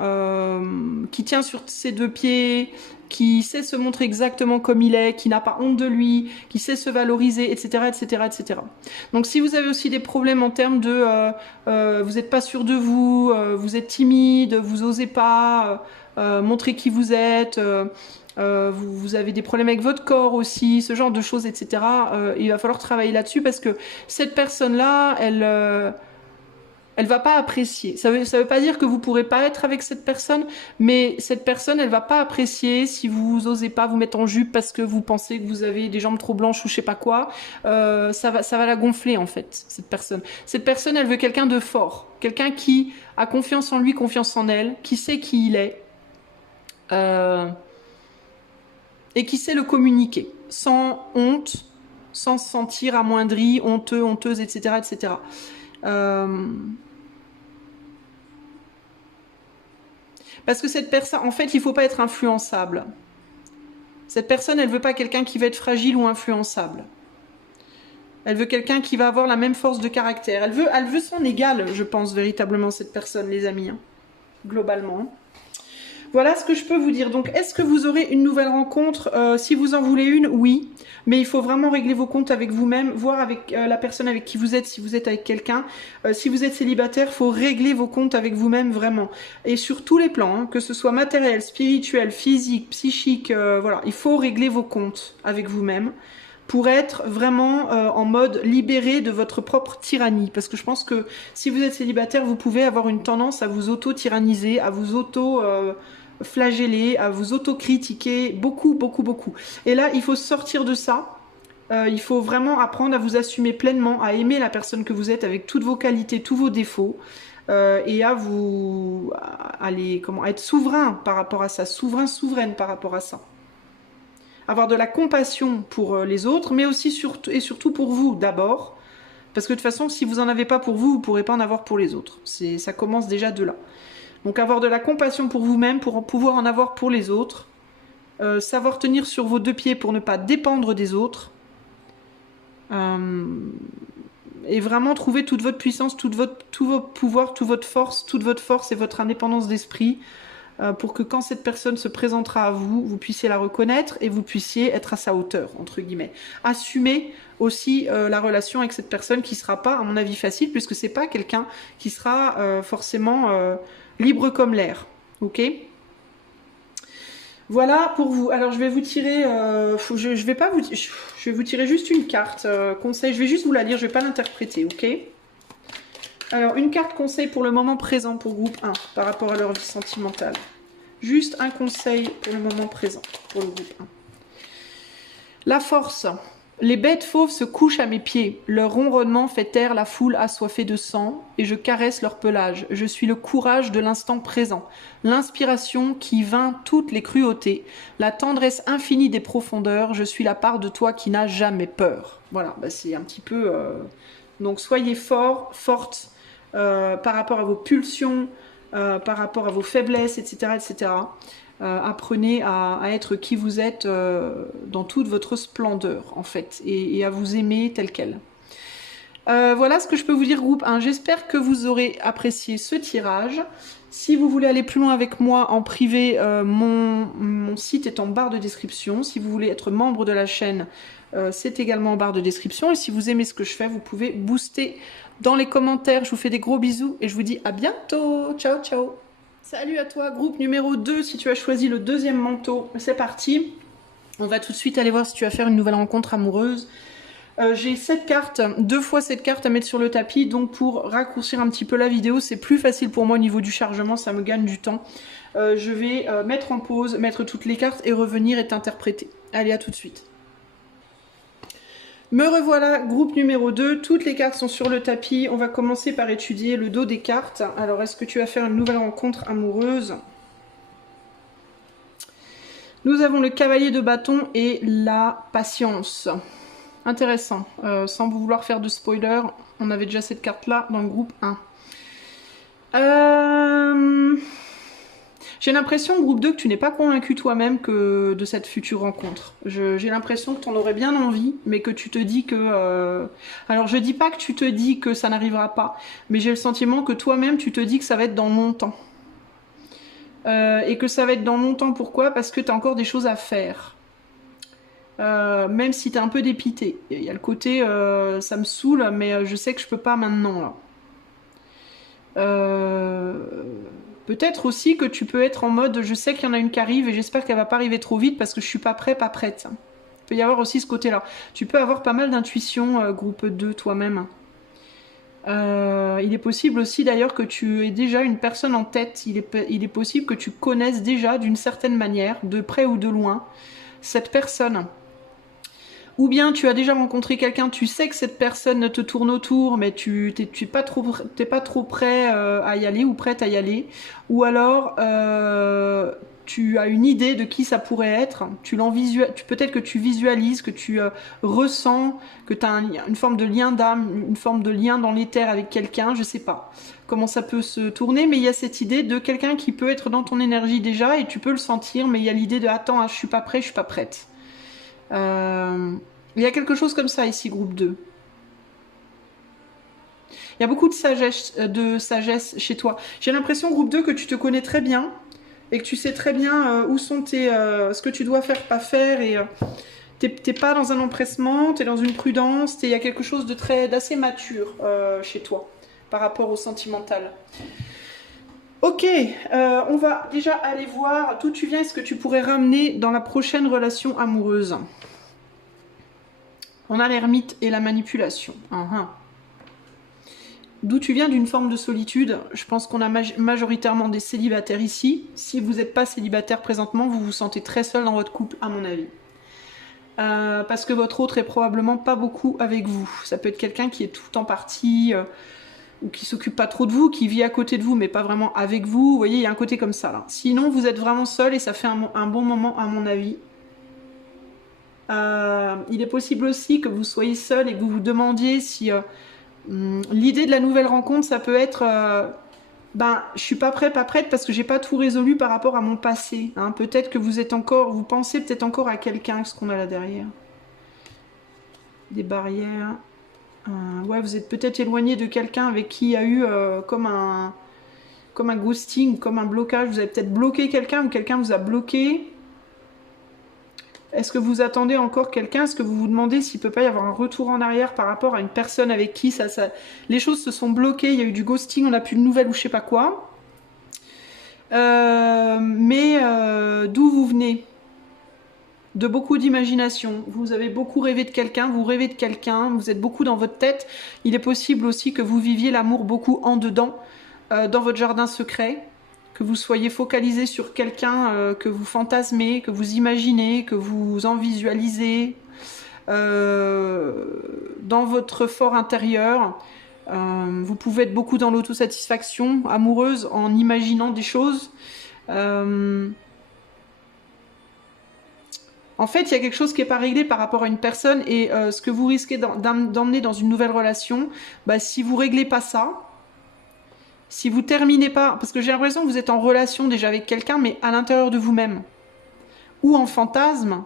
qui tient sur ses deux pieds, qui sait se montrer exactement comme il est, qui n'a pas honte de lui, qui sait se valoriser, etc., etc., etc. Donc si vous avez aussi des problèmes en termes de vous n'êtes pas sûr de vous, vous êtes timide, vous osez pas montrer qui vous êtes, vous avez des problèmes avec votre corps aussi, ce genre de choses, etc. Il va falloir travailler là-dessus parce que cette personne-là, elle va pas apprécier. Ça veut pas dire que vous pourrez pas être avec cette personne, mais cette personne, elle va pas apprécier si vous osez pas vous mettre en jupe parce que vous pensez que vous avez des jambes trop blanches ou je sais pas quoi. Ça va la gonfler en fait, cette personne. Cette personne, elle veut quelqu'un de fort, quelqu'un qui a confiance en lui, confiance en elle, qui sait qui il est. Et qui sait le communiquer, sans honte, sans se sentir amoindri, honteux, honteuse, etc. etc. Parce que cette personne, en fait, il ne faut pas être influençable. Cette personne, elle ne veut pas quelqu'un qui va être fragile ou influençable. Elle veut quelqu'un qui va avoir la même force de caractère. Elle veut son égal, je pense, véritablement, cette personne, les amis, hein, globalement. Voilà ce que je peux vous dire. Donc, est-ce que vous aurez une nouvelle rencontre? Si vous en voulez une, oui. Mais il faut vraiment régler vos comptes avec vous-même, voir avec la personne avec qui vous êtes, si vous êtes avec quelqu'un. Si vous êtes célibataire, il faut régler vos comptes avec vous-même, vraiment. Et sur tous les plans, hein, que ce soit matériel, spirituel, physique, psychique, voilà. Il faut régler vos comptes avec vous-même pour être vraiment en mode libéré de votre propre tyrannie. Parce que je pense que si vous êtes célibataire, vous pouvez avoir une tendance à vous auto-tyranniser, à vous flageller, à vous auto-critiquer, beaucoup, beaucoup, beaucoup. Et là, il faut sortir de ça. Il faut vraiment apprendre à vous assumer pleinement, à aimer la personne que vous êtes avec toutes vos qualités, tous vos défauts, et à être souverain par rapport à ça, souveraine par rapport à ça. Avoir de la compassion pour les autres, mais aussi surtout pour vous d'abord. Parce que de toute façon, si vous n'en avez pas pour vous, vous ne pourrez pas en avoir pour les autres. Ça commence déjà de là. Donc avoir de la compassion pour vous-même, pour pouvoir en avoir pour les autres, savoir tenir sur vos deux pieds pour ne pas dépendre des autres. Et vraiment trouver toute votre puissance, tout votre pouvoir, toute votre force et votre indépendance d'esprit pour que quand cette personne se présentera à vous, vous puissiez la reconnaître et vous puissiez être à sa hauteur, entre guillemets. Assumez aussi la relation avec cette personne qui ne sera pas, à mon avis, facile, puisque c'est pas quelqu'un qui sera forcément libre comme l'air. Ok ? Voilà pour vous. Alors je vais vous tirer, je vais vous tirer juste une carte conseil. Je vais juste vous la lire, je vais pas l'interpréter, ok? Alors une carte conseil pour le moment présent pour groupe 1 par rapport à leur vie sentimentale. Juste un conseil pour le moment présent pour le groupe 1. La force. Les bêtes fauves se couchent à mes pieds. Leur ronronnement fait taire la foule assoiffée de sang, et je caresse leur pelage. Je suis le courage de l'instant présent, l'inspiration qui vainc toutes les cruautés, la tendresse infinie des profondeurs. Je suis la part de toi qui n'a jamais peur. Voilà, bah c'est un petit peu... Donc soyez forts, fortes par rapport à vos pulsions, par rapport à vos faiblesses, etc. etc. Apprenez à être qui vous êtes dans toute votre splendeur, en fait, et à vous aimer tel quel. Voilà ce que je peux vous dire, groupe 1. J'espère que vous aurez apprécié ce tirage. Si vous voulez aller plus loin avec moi en privé, mon site est en barre de description. Si vous voulez être membre de la chaîne, c'est également en barre de description. Et si vous aimez ce que je fais, vous pouvez booster dans les commentaires. Je vous fais des gros bisous et je vous dis à bientôt. Ciao, ciao. Salut à toi, groupe numéro 2, si tu as choisi le deuxième manteau, c'est parti. On va tout de suite aller voir si tu vas faire une nouvelle rencontre amoureuse. J'ai 7 cartes, 2 fois cette carte à mettre sur le tapis, donc pour raccourcir un petit peu la vidéo, c'est plus facile pour moi au niveau du chargement, ça me gagne du temps. Je vais mettre en pause, mettre toutes les cartes et revenir et t'interpréter. Allez, à tout de suite. Me revoilà, groupe numéro 2, toutes les cartes sont sur le tapis. On va commencer par étudier le dos des cartes. Alors, est-ce que tu vas faire une nouvelle rencontre amoureuse? Nous avons le cavalier de bâton et la patience. Intéressant. Sans vouloir faire de spoiler, on avait déjà cette carte-là dans le groupe 1. J'ai l'impression, groupe 2, que tu n'es pas convaincu toi-même de cette future rencontre. J'ai l'impression que tu en aurais bien envie, mais que tu te dis que... Alors, je dis pas que tu te dis que ça n'arrivera pas, mais j'ai le sentiment que toi-même, tu te dis que ça va être dans longtemps. Et que ça va être dans longtemps, pourquoi? Parce que tu as encore des choses à faire. Même si tu es un peu dépité. Il y a le côté, ça me saoule, mais je sais que je peux pas maintenant, là. Peut-être aussi que tu peux être en mode je sais qu'il y en a une qui arrive et j'espère qu'elle va pas arriver trop vite parce que je suis pas prêt, pas prête. Il peut y avoir aussi ce côté-là. Tu peux avoir pas mal d'intuition, groupe 2, toi-même. Il est possible aussi d'ailleurs que tu aies déjà une personne en tête. Il est possible que tu connaisses déjà d'une certaine manière, de près ou de loin, cette personne. Ou bien tu as déjà rencontré quelqu'un, tu sais que cette personne te tourne autour, mais tu n'es pas trop prêt à y aller ou prête à y aller. Ou alors tu as une idée de qui ça pourrait être. Peut-être que tu visualises, que tu ressens, que tu as une forme de lien d'âme, une forme de lien dans l'éther avec quelqu'un, je sais pas comment ça peut se tourner, mais il y a cette idée de quelqu'un qui peut être dans ton énergie déjà et tu peux le sentir, mais il y a l'idée de attends, je suis pas prêt, je suis pas prête. Il y a quelque chose comme ça ici, groupe 2. Il y a beaucoup de sagesse chez toi. J'ai l'impression, groupe 2, que tu te connais très bien et que tu sais très bien où sont ce que tu dois faire, pas faire. Et t'es pas dans un empressement, t'es dans une prudence. Il y a quelque chose d'assez mature chez toi par rapport au sentimental. Ok, on va déjà aller voir d'où tu viens et ce que tu pourrais ramener dans la prochaine relation amoureuse. On a l'ermite et la manipulation. D'où tu viens d'une forme de solitude. Je pense qu'on a majoritairement des célibataires ici. Si vous n'êtes pas célibataire présentement, vous vous sentez très seul dans votre couple, à mon avis. Parce que votre autre est probablement pas beaucoup avec vous. Ça peut être quelqu'un qui est tout le temps parti, ou qui s'occupe pas trop de vous, qui vit à côté de vous, mais pas vraiment avec vous. Vous voyez, il y a un côté comme ça, là. Sinon, vous êtes vraiment seul et ça fait un bon moment, à mon avis. Il est possible aussi que vous soyez seul et que vous vous demandiez si l'idée de la nouvelle rencontre, ça peut être Ben, je suis pas prête parce que j'ai pas tout résolu par rapport à mon passé. Hein. Peut-être que vous êtes encore, vous pensez peut-être encore à quelqu'un, ce qu'on a là derrière. Des barrières. Ouais, vous êtes peut-être éloigné de quelqu'un avec qui il y a eu comme un ghosting, comme un blocage. Vous avez peut-être bloqué quelqu'un ou quelqu'un vous a bloqué. Est-ce que vous attendez encore quelqu'un? Est-ce que vous vous demandez s'il peut pas y avoir un retour en arrière par rapport à une personne avec qui les choses se sont bloquées, il y a eu du ghosting, on n'a plus de nouvelles ou je sais pas quoi. D'où vous venez? De beaucoup d'imagination. Vous avez beaucoup rêvé de quelqu'un, vous rêvez de quelqu'un, vous êtes beaucoup dans votre tête. Il est possible aussi que vous viviez l'amour beaucoup en dedans, dans votre jardin secret, que vous soyez focalisé sur quelqu'un que vous fantasmez, que vous imaginez, que vous en visualisez, dans votre fort intérieur. Vous pouvez être beaucoup dans l'autosatisfaction amoureuse en imaginant des choses. En fait, il y a quelque chose qui n'est pas réglé par rapport à une personne et ce que vous risquez d'emmener dans une nouvelle relation, bah, si vous réglez pas ça, si vous terminez pas, parce que j'ai l'impression que vous êtes en relation déjà avec quelqu'un, mais à l'intérieur de vous-même, ou en fantasme,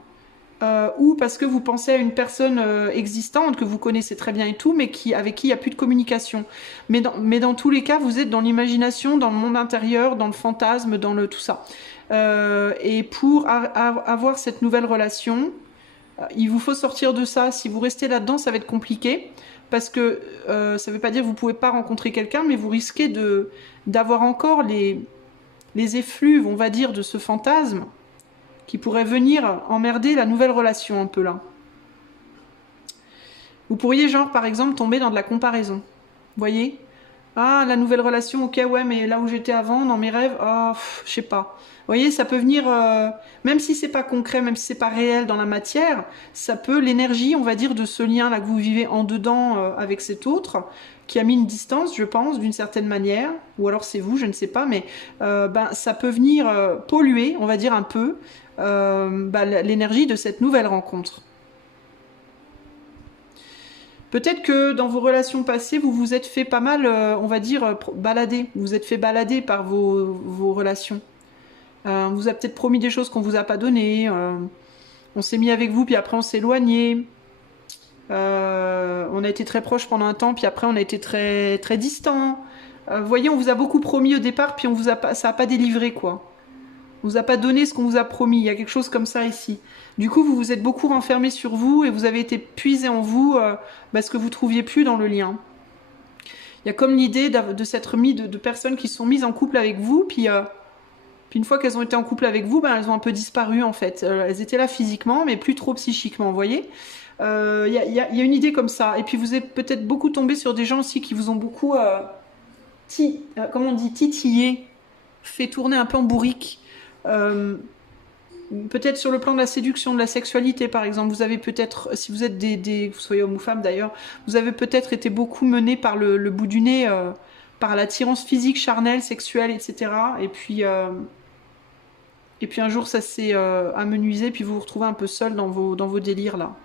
ou parce que vous pensez à une personne existante que vous connaissez très bien et tout, mais avec qui il n'y a plus de communication. Mais dans tous les cas, vous êtes dans l'imagination, dans le monde intérieur, dans le fantasme, dans le tout ça. Et pour avoir cette nouvelle relation, il vous faut sortir de ça. Si vous restez là-dedans, ça va être compliqué. Parce que ça ne veut pas dire que vous ne pouvez pas rencontrer quelqu'un, mais vous risquez d'avoir encore les effluves, on va dire, de ce fantasme qui pourrait venir emmerder la nouvelle relation un peu là. Vous pourriez genre par exemple tomber dans de la comparaison. Vous voyez? Ah, la nouvelle relation, ok, ouais, mais là où j'étais avant, dans mes rêves, oh, je sais pas. Vous voyez, ça peut venir, même si c'est pas concret, même si c'est pas réel dans la matière, ça peut, l'énergie, on va dire, de ce lien-là que vous vivez en dedans avec cet autre, qui a mis une distance, je pense, d'une certaine manière, ou alors c'est vous, je ne sais pas, mais ben, ça peut venir polluer, on va dire un peu, l'énergie de cette nouvelle rencontre. Peut-être que dans vos relations passées, vous vous êtes fait pas mal, on va dire, balader. Vous vous êtes fait balader par vos relations. On vous a peut-être promis des choses qu'on vous a pas données. On s'est mis avec vous, puis après on s'est éloigné. On a été très proches pendant un temps, puis après on a été très, très distants. Vous voyez, on vous a beaucoup promis au départ, puis ça n'a pas délivré, quoi. On vous a pas donné ce qu'on vous a promis. Il y a quelque chose comme ça ici. Du coup, vous vous êtes beaucoup renfermé sur vous et vous avez été puisé en vous ce que vous trouviez plus dans le lien. Il y a comme l'idée de s'être mis de personnes qui sont mises en couple avec vous, puis une fois qu'elles ont été en couple avec vous, elles ont un peu disparu en fait. Elles étaient là physiquement, mais plus trop psychiquement, vous voyez. Il y a une idée comme ça. Et puis vous êtes peut-être beaucoup tombé sur des gens aussi qui vous ont beaucoup, comment on dit, titillé, fait tourner un peu en bourrique. Peut-être sur le plan de la séduction, de la sexualité par exemple, vous avez peut-être, si vous êtes vous soyez homme ou femme d'ailleurs, vous avez peut-être été beaucoup mené par le bout du nez, par l'attirance physique, charnelle, sexuelle, etc. Et puis un jour ça s'est amenuisé, puis vous vous retrouvez un peu seul dans vos délires là.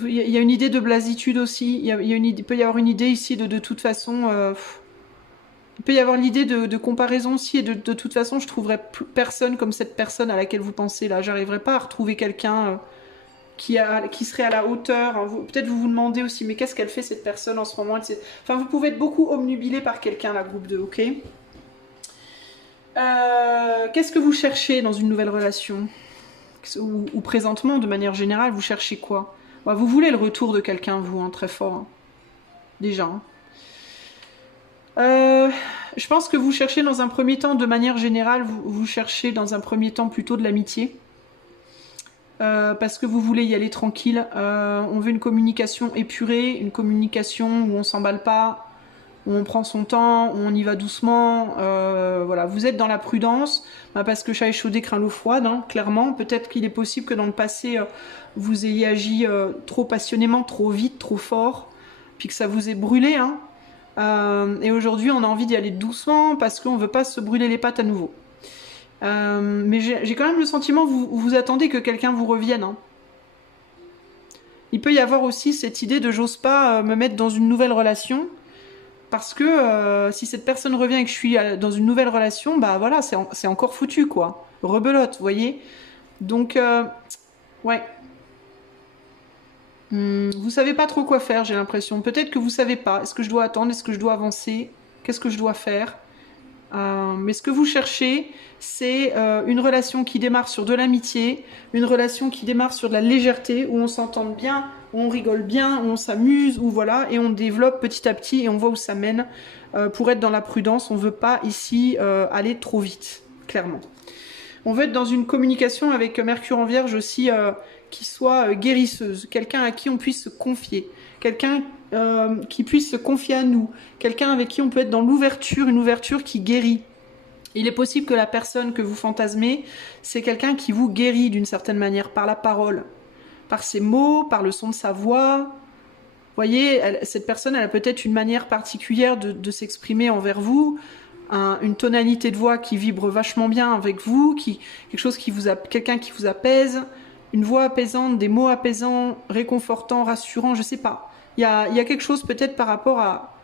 Il y a une idée de blasitude aussi. Il peut y avoir une idée ici de toute façon. Il peut y avoir l'idée de comparaison aussi. Et de toute façon, je trouverai personne comme cette personne à laquelle vous pensez là. J'arriverai pas à retrouver quelqu'un qui serait à la hauteur. Peut-être vous vous demandez aussi, mais qu'est-ce qu'elle fait cette personne en ce moment? Enfin, vous pouvez être beaucoup omnubilé par quelqu'un, la groupe 2, ok? Qu'est-ce que vous cherchez dans une nouvelle relation? Ou présentement, de manière générale, vous cherchez quoi? Vous voulez le retour de quelqu'un, vous, hein, très fort. Hein. Déjà. Je pense que vous cherchez dans un premier temps, de manière générale, vous cherchez dans un premier temps plutôt de l'amitié. Parce que vous voulez y aller tranquille. On veut une communication épurée, une communication où on s'emballe pas, où on prend son temps, où on y va doucement. Voilà, vous êtes dans la prudence, parce que chat échaudé craint l'eau froide, hein, clairement. Peut-être qu'il est possible que dans le passé, vous ayez agi trop passionnément, trop vite, trop fort, puis que ça vous ait brûlé. Hein. Et aujourd'hui, on a envie d'y aller doucement parce qu'on ne veut pas se brûler les pattes à nouveau. Mais j'ai quand même le sentiment que vous attendez que quelqu'un vous revienne. Hein. Il peut y avoir aussi cette idée de j'ose pas me mettre dans une nouvelle relation parce que si cette personne revient et que je suis dans une nouvelle relation, bah voilà, c'est encore foutu quoi. Rebelote, vous voyez. Donc, ouais. Vous savez pas trop quoi faire, j'ai l'impression. Peut-être que vous savez pas. Est-ce que je dois attendre? Est-ce que je dois avancer? Qu'est-ce que je dois faire? Mais ce que vous cherchez, c'est une relation qui démarre sur de l'amitié, une relation qui démarre sur de la légèreté, où on s'entend bien, où on rigole bien, où on s'amuse, où voilà, et on développe petit à petit et on voit où ça mène. Pour être dans la prudence, on veut pas ici aller trop vite, clairement. On veut être dans une communication avec Mercure en Vierge aussi qui soit guérisseuse, quelqu'un à qui on puisse se confier, quelqu'un qui puisse se confier à nous, quelqu'un avec qui on peut être dans l'ouverture, une ouverture qui guérit. Il est possible que la personne que vous fantasmez, c'est quelqu'un qui vous guérit d'une certaine manière, par la parole, par ses mots, par le son de sa voix. Vous voyez, cette personne, elle a peut-être une manière particulière de s'exprimer envers vous, une tonalité de voix qui vibre vachement bien avec vous, quelqu'un qui vous apaise, une voix apaisante, des mots apaisants, réconfortants, rassurants, je sais pas. Il y a quelque chose peut-être par rapport à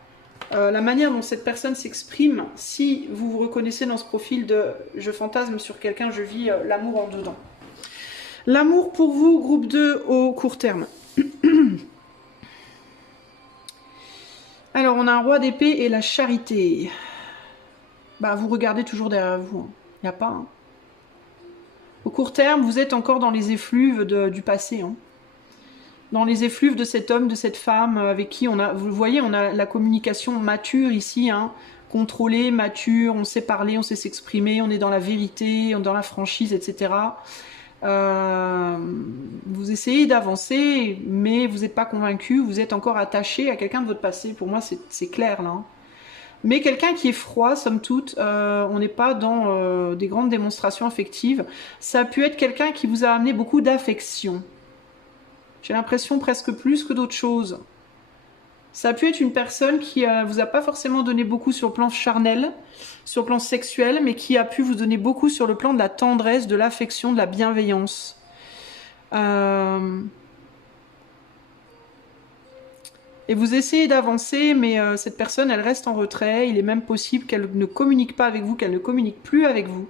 la manière dont cette personne s'exprime. Si vous vous reconnaissez dans ce profil de je fantasme sur quelqu'un, je vis l'amour en dedans. L'amour pour vous, groupe 2 au court terme. Alors on a un roi d'épée et la charité. Bah vous regardez toujours derrière vous. Il n'y a pas. Hein. Au court terme, vous êtes encore dans les effluves du passé. Hein. Dans les effluves de cet homme, de cette femme avec qui on a... Vous voyez, on a la communication mature ici. Hein. Contrôlée, mature, on sait parler, on sait s'exprimer, on est dans la vérité, on est dans la franchise, etc. Vous essayez d'avancer, mais vous n'êtes pas convaincu, vous êtes encore attaché à quelqu'un de votre passé. Pour moi, c'est clair, là. Hein. Mais quelqu'un qui est froid, somme toute, on n'est pas dans des grandes démonstrations affectives. Ça a pu être quelqu'un qui vous a amené beaucoup d'affection. J'ai l'impression presque plus que d'autres choses. Ça a pu être une personne qui vous a pas forcément donné beaucoup sur le plan charnel, sur le plan sexuel, mais qui a pu vous donner beaucoup sur le plan de la tendresse, de l'affection, de la bienveillance. Et vous essayez d'avancer, mais cette personne, elle reste en retrait. Il est même possible qu'elle ne communique pas avec vous, qu'elle ne communique plus avec vous.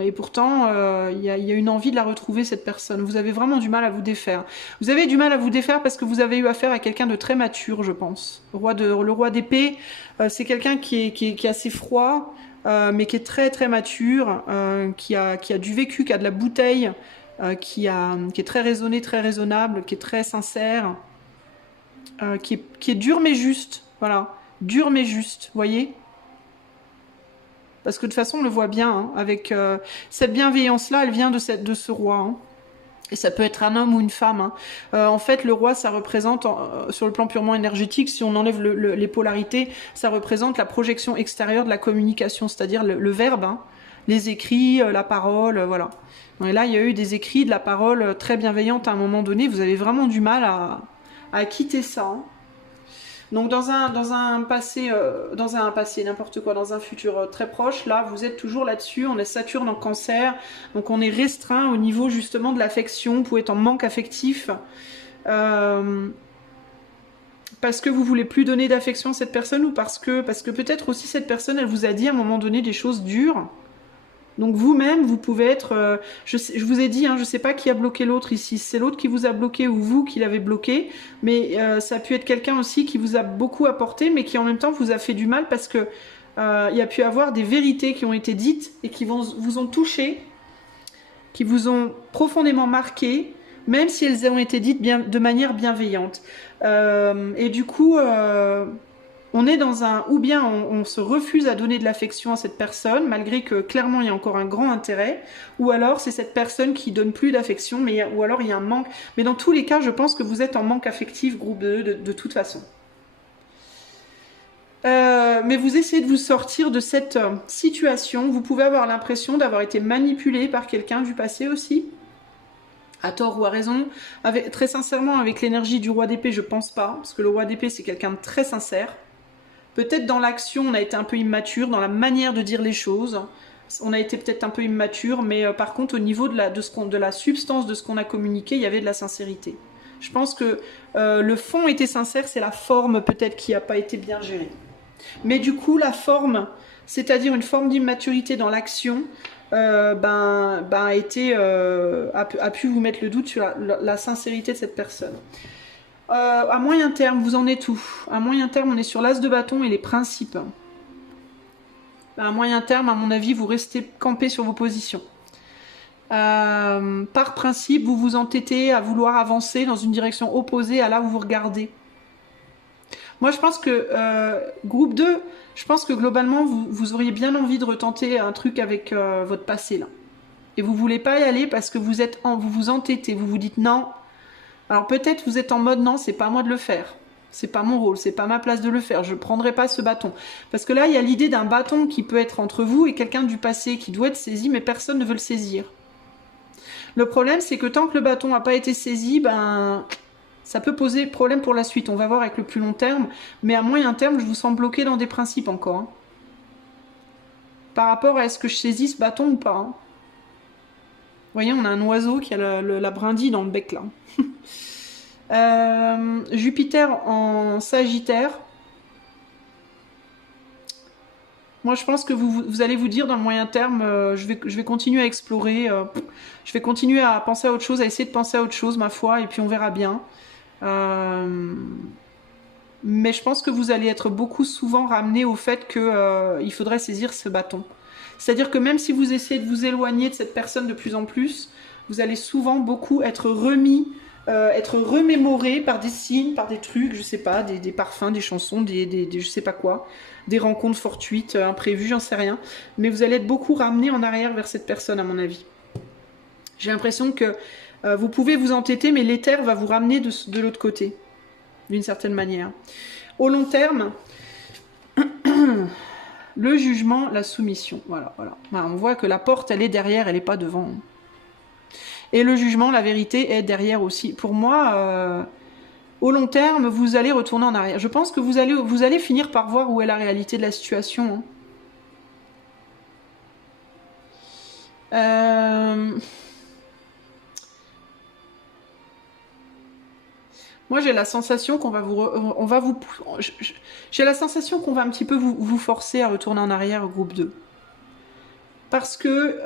Et pourtant, il y a une envie de la retrouver, cette personne. Vous avez vraiment du mal à vous défaire. Vous avez du mal à vous défaire parce que vous avez eu affaire à quelqu'un de très mature, je pense. Le roi d'épée, c'est quelqu'un qui est assez froid, mais qui est très très mature, qui a du vécu, qui a de la bouteille, qui est très raisonné, très raisonnable, qui est très sincère, qui est dur mais juste. Voilà, dur mais juste, voyez ? Parce que de toute façon, on le voit bien, hein, avec cette bienveillance-là, elle vient de ce roi. Hein. Et ça peut être un homme ou une femme. Hein. En fait, le roi, ça représente, sur le plan purement énergétique, si on enlève les polarités, ça représente la projection extérieure de la communication, c'est-à-dire le verbe, hein, les écrits, la parole, voilà. Et là, il y a eu des écrits, de la parole très bienveillante à un moment donné. Vous avez vraiment du mal à quitter ça. Hein. Donc dans un passé, n'importe quoi, dans un futur très proche, là, vous êtes toujours là-dessus, on est Saturne en Cancer, donc on est restreint au niveau justement de l'affection, vous pouvez être en manque affectif, parce que vous voulez plus donner d'affection à cette personne, ou parce que peut-être aussi cette personne, elle vous a dit à un moment donné des choses dures. Donc vous-même, vous pouvez être... je vous ai dit, hein, je ne sais pas qui a bloqué l'autre ici. C'est l'autre qui vous a bloqué ou vous qui l'avez bloqué. Mais ça a pu être quelqu'un aussi qui vous a beaucoup apporté, mais qui en même temps vous a fait du mal parce que il y a pu avoir des vérités qui ont été dites et qui vous ont touché, qui vous ont profondément marqué, même si elles ont été dites de manière bienveillante. Et du coup... on est dans ou bien on se refuse à donner de l'affection à cette personne, malgré que clairement il y a encore un grand intérêt, ou alors c'est cette personne qui donne plus d'affection, ou alors il y a un manque. Mais dans tous les cas, je pense que vous êtes en manque affectif, groupe 2, de toute façon. Mais vous essayez de vous sortir de cette situation. Vous pouvez avoir l'impression d'avoir été manipulé par quelqu'un du passé aussi. À tort ou à raison. Très sincèrement, avec l'énergie du roi d'épée, je pense pas, parce que le roi d'épée, c'est quelqu'un de très sincère. Peut-être dans l'action, on a été un peu immature, dans la manière de dire les choses. On a été peut-être un peu immature, mais par contre, au niveau de la substance de ce qu'on a communiqué, il y avait de la sincérité. Je pense que le fond était sincère, c'est la forme peut-être qui n'a pas été bien gérée. Mais du coup, la forme, c'est-à-dire une forme d'immaturité dans l'action, a pu vous mettre le doute sur la sincérité de cette personne. À moyen terme, vous en êtes où? À moyen terme, on est sur l'as de bâton et les principes. À moyen terme, à mon avis, vous restez campé sur vos positions. Par principe, vous vous entêtez à vouloir avancer dans une direction opposée à là où vous regardez. Moi, je pense que groupe 2, je pense que globalement, vous auriez bien envie de retenter un truc avec votre passé, là. Et vous voulez pas y aller parce que vous vous entêtez, vous vous dites non. Alors peut-être vous êtes en mode non, c'est pas à moi de le faire. C'est pas mon rôle, c'est pas ma place de le faire. Je prendrai pas ce bâton. Parce que là, il y a l'idée d'un bâton qui peut être entre vous et quelqu'un du passé qui doit être saisi, mais personne ne veut le saisir. Le problème, c'est que tant que le bâton n'a pas été saisi, ça peut poser problème pour la suite. On va voir avec le plus long terme, mais à moyen terme, je vous sens bloqué dans des principes encore. Hein. Par rapport à est-ce que je saisis ce bâton ou pas. Hein. Vous voyez, on a un oiseau qui a la brindille dans le bec là. Jupiter en Sagittaire. Moi, je pense que vous allez vous dire dans le moyen terme, je vais continuer à explorer, je vais continuer à penser à autre chose, à essayer de penser à autre chose, ma foi, et puis on verra bien. Mais je pense que vous allez être beaucoup souvent ramené au fait qu'il faudrait saisir ce bâton. C'est-à-dire que même si vous essayez de vous éloigner de cette personne de plus en plus, vous allez souvent beaucoup être remémoré par des signes, par des trucs, je sais pas, des parfums, des chansons, je sais pas quoi, des rencontres fortuites, imprévues, j'en sais rien. Mais vous allez être beaucoup ramené en arrière vers cette personne, à mon avis. J'ai l'impression que vous pouvez vous entêter, mais l'éther va vous ramener de l'autre côté, d'une certaine manière. Au long terme, le jugement, la soumission. Voilà. On voit que la porte, elle est derrière, elle n'est pas devant. Et le jugement, la vérité est derrière aussi. Pour moi, au long terme, vous allez retourner en arrière. Je pense que vous allez finir par voir où est la réalité de la situation. Moi, j'ai la sensation qu'on va j'ai la sensation qu'on va un petit peu vous forcer à retourner en arrière au groupe 2. Parce que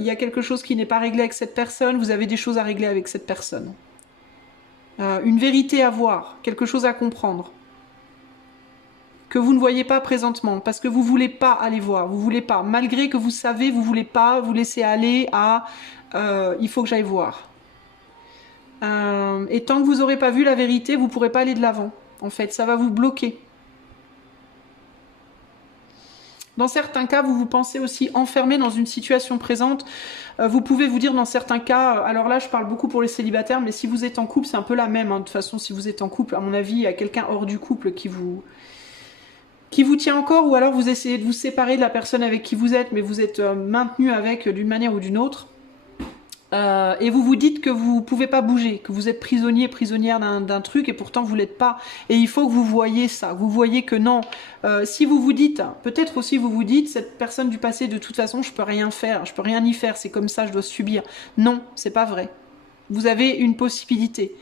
il y a quelque chose qui n'est pas réglé avec cette personne, vous avez des choses à régler avec cette personne. Une vérité à voir, quelque chose à comprendre. Que vous ne voyez pas présentement, parce que vous voulez pas aller voir, vous voulez pas. Malgré que vous savez, vous voulez pas vous laisser aller à il faut que j'aille voir. Et tant que vous n'aurez pas vu la vérité, vous ne pourrez pas aller de l'avant. En fait, ça va vous bloquer. Dans certains cas, vous vous pensez aussi enfermé dans une situation présente. Vous pouvez vous dire dans certains cas, alors là je parle beaucoup pour les célibataires, mais si vous êtes en couple, c'est un peu la même. Hein. De toute façon, si vous êtes en couple, à mon avis, il y a quelqu'un hors du couple qui vous tient encore, ou alors vous essayez de vous séparer de la personne avec qui vous êtes, mais vous êtes maintenu avec d'une manière ou d'une autre. Et vous vous dites que vous pouvez pas bouger, que vous êtes prisonnière d'un truc et pourtant vous l'êtes pas. Et il faut que vous voyez ça, vous voyez que non. Si vous vous dites, peut-être aussi vous vous dites, cette personne du passé, de toute façon, je peux rien faire, je peux rien y faire, c'est comme ça, je dois subir. Non, c'est pas vrai. Vous avez une possibilité.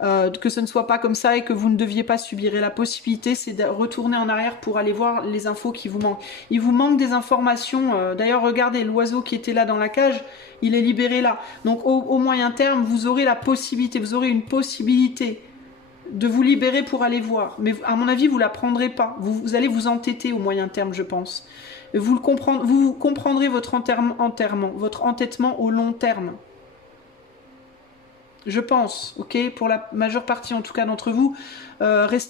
Que ce ne soit pas comme ça et que vous ne deviez pas subir. Et la possibilité, c'est de retourner en arrière pour aller voir les infos qui vous manquent. Il vous manque des informations. D'ailleurs, regardez, l'oiseau qui était là dans la cage, il est libéré là. Donc, au moyen terme, vous aurez la possibilité, vous aurez une possibilité de vous libérer pour aller voir. Mais à mon avis, vous la prendrez pas. Vous allez vous entêter au moyen terme, je pense. Vous comprendrez votre votre entêtement au long terme. Je pense, ok, pour la majeure partie en tout cas d'entre vous,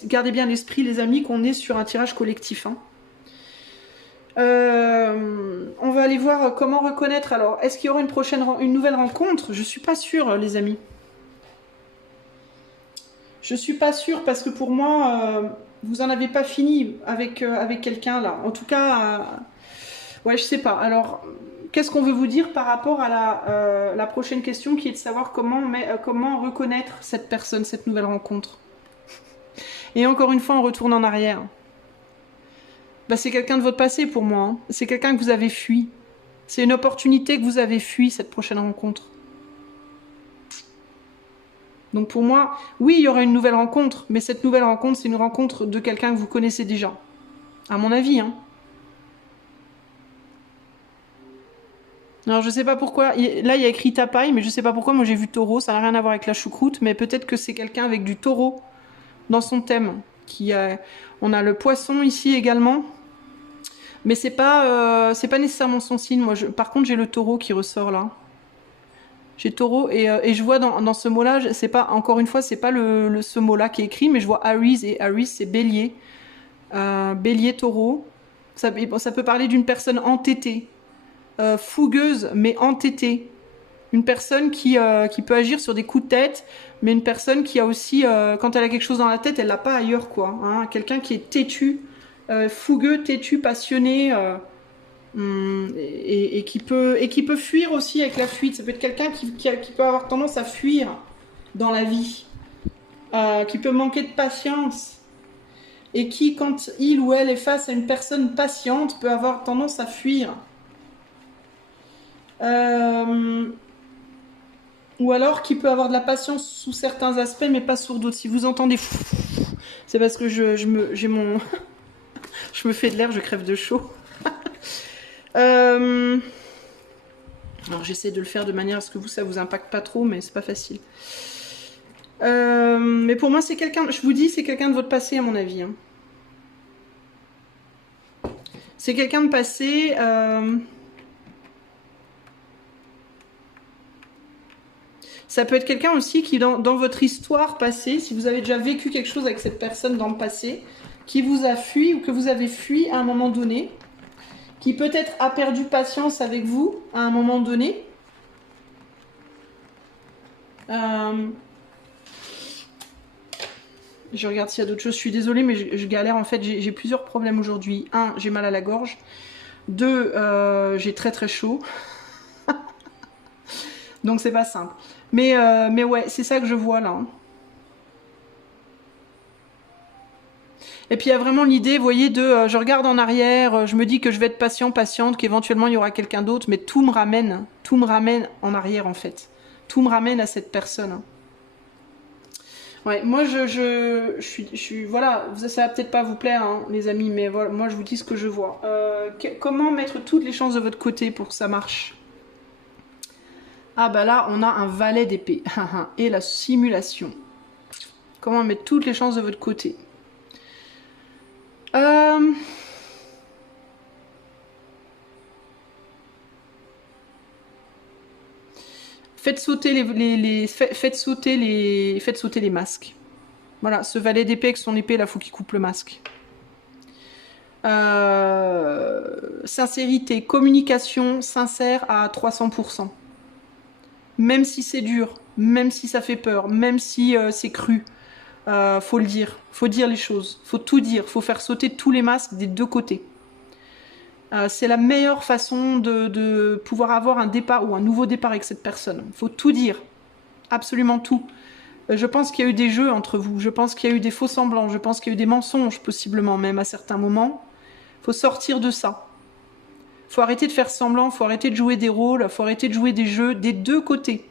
gardez bien l'esprit les amis qu'on est sur un tirage collectif. Hein. On va aller voir comment reconnaître. Alors, est-ce qu'il y aura une nouvelle rencontre? Je suis pas sûre, les amis. Je suis pas sûre parce que pour moi, vous en avez pas fini avec quelqu'un là. En tout cas, ouais, je sais pas. Alors. Qu'est-ce qu'on veut vous dire par rapport à la prochaine question qui est de savoir comment reconnaître cette personne, cette nouvelle rencontre. Et encore une fois, on retourne en arrière. C'est quelqu'un de votre passé pour moi. Hein. C'est quelqu'un que vous avez fui. C'est une opportunité que vous avez fui, cette prochaine rencontre. Donc pour moi, oui, il y aura une nouvelle rencontre, mais cette nouvelle rencontre, c'est une rencontre de quelqu'un que vous connaissez déjà. À mon avis, hein. Alors je sais pas pourquoi, là il y a écrit tapaille, mais je sais pas pourquoi, moi j'ai vu taureau, ça n'a rien à voir avec la choucroute, mais peut-être que c'est quelqu'un avec du taureau dans son thème. On a le poisson ici également, mais c'est pas nécessairement son signe. Moi, par contre, j'ai le taureau qui ressort là. J'ai taureau et je vois dans ce mot-là, c'est pas, encore une fois, c'est pas ce mot-là qui est écrit, mais je vois Aries et Aries c'est bélier. Bélier, taureau. Ça peut parler d'une personne entêtée, fougueuse, mais entêtée. Une personne qui peut agir sur des coups de tête, mais une personne qui a aussi, quand elle a quelque chose dans la tête, elle l'a pas ailleurs, quoi. Hein. Quelqu'un qui est têtu, fougueux, têtu, passionné, et qui peut fuir aussi avec la fuite. Ça peut être quelqu'un qui peut avoir tendance à fuir dans la vie, qui peut manquer de patience, et qui, quand il ou elle est face à une personne patiente, peut avoir tendance à fuir. Ou alors qui peut avoir de la patience sous certains aspects, mais pas sur d'autres. Si vous entendez, c'est parce que je me fais de l'air, je crève de chaud. Alors j'essaie de le faire de manière à ce que ça vous impacte pas trop, mais c'est pas facile. Mais pour moi, c'est quelqu'un, je vous dis, c'est quelqu'un de votre passé, à mon avis. Hein. C'est quelqu'un de passé. Ça peut être quelqu'un aussi qui, dans votre histoire passée, si vous avez déjà vécu quelque chose avec cette personne dans le passé, qui vous a fui ou que vous avez fui à un moment donné, qui peut-être a perdu patience avec vous à un moment donné. Je regarde s'il y a d'autres choses. Je suis désolée, mais je galère. En fait, j'ai plusieurs problèmes aujourd'hui. 1, j'ai mal à la gorge. 2, j'ai très très chaud. Donc c'est pas simple. Mais ouais, c'est ça que je vois là. Et puis il y a vraiment l'idée, vous voyez, je regarde en arrière, je me dis que je vais être patiente, qu'éventuellement il y aura quelqu'un d'autre, mais tout me ramène en arrière en fait. Tout me ramène à cette personne. Ouais, moi je suis voilà, ça va peut-être pas vous plaire, hein, les amis, mais voilà, moi je vous dis ce que je vois. Comment mettre toutes les chances de votre côté pour que ça marche? Ah bah là, on a un valet d'épée. Et la simulation. Comment mettre toutes les chances de votre côté? Faites sauter les masques. Voilà, ce valet d'épée avec son épée, là, faut qu'il coupe le masque. Sincérité, communication sincère à 300%. Même si c'est dur, même si ça fait peur, même si c'est cru, faut le dire. Faut dire les choses. Faut tout dire. Faut faire sauter tous les masques des deux côtés. C'est la meilleure façon de pouvoir avoir un départ ou un nouveau départ avec cette personne. Faut tout dire. Absolument tout. Je pense qu'il y a eu des jeux entre vous. Je pense qu'il y a eu des faux semblants. Je pense qu'il y a eu des mensonges, possiblement même à certains moments. Faut sortir de ça. Faut arrêter de faire semblant, faut arrêter de jouer des rôles, faut arrêter de jouer des jeux des deux côtés.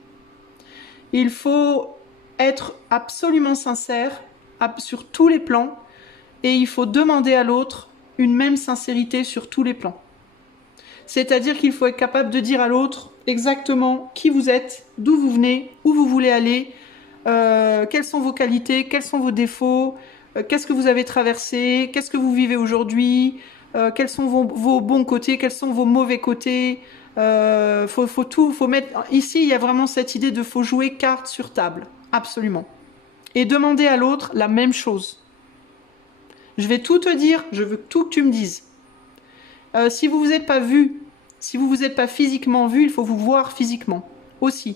Il faut être absolument sincère sur tous les plans et il faut demander à l'autre une même sincérité sur tous les plans. C'est-à-dire qu'il faut être capable de dire à l'autre exactement qui vous êtes, d'où vous venez, où vous voulez aller, quelles sont vos qualités, quels sont vos défauts, qu'est-ce que vous avez traversé, qu'est-ce que vous vivez aujourd'hui, quels sont vos bons côtés, quels sont vos mauvais côtés. Faut mettre. Ici, il y a vraiment cette idée de faut jouer carte sur table, absolument. Et demander à l'autre la même chose. Je vais tout te dire, je veux tout que tu me dises. Si vous vous êtes pas vu, si vous vous êtes pas physiquement vu, il faut vous voir physiquement aussi.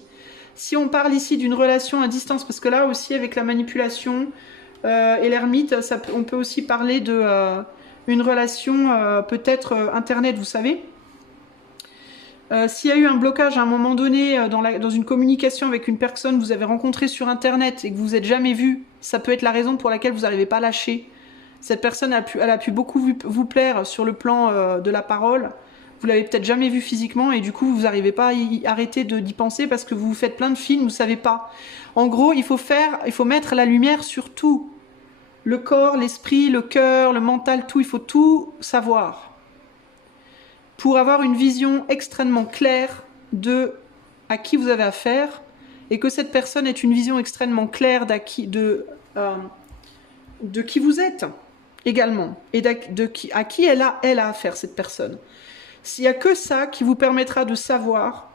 Si on parle ici d'une relation à distance, parce que là aussi avec la manipulation et l'ermite, on peut aussi parler de une relation peut-être internet, vous savez. S'il y a eu un blocage à un moment donné dans une communication avec une personne que vous avez rencontrée sur internet et que vous n'êtes jamais vu, ça peut être la raison pour laquelle vous n'arrivez pas à lâcher. Cette personne elle a pu beaucoup vous plaire sur le plan de la parole. vous l'avez peut-être jamais vu physiquement et du coup vous n'arrivez pas à arrêter d'y penser parce que vous faites plein de films, vous savez pas. En gros, il faut mettre la lumière sur tout. Le corps, l'esprit, le cœur, le mental, tout, il faut tout savoir. Pour avoir une vision extrêmement claire de à qui vous avez affaire et que cette personne ait une vision extrêmement claire de qui vous êtes également et à qui elle a affaire, cette personne. S'il n'y a que ça qui vous permettra de savoir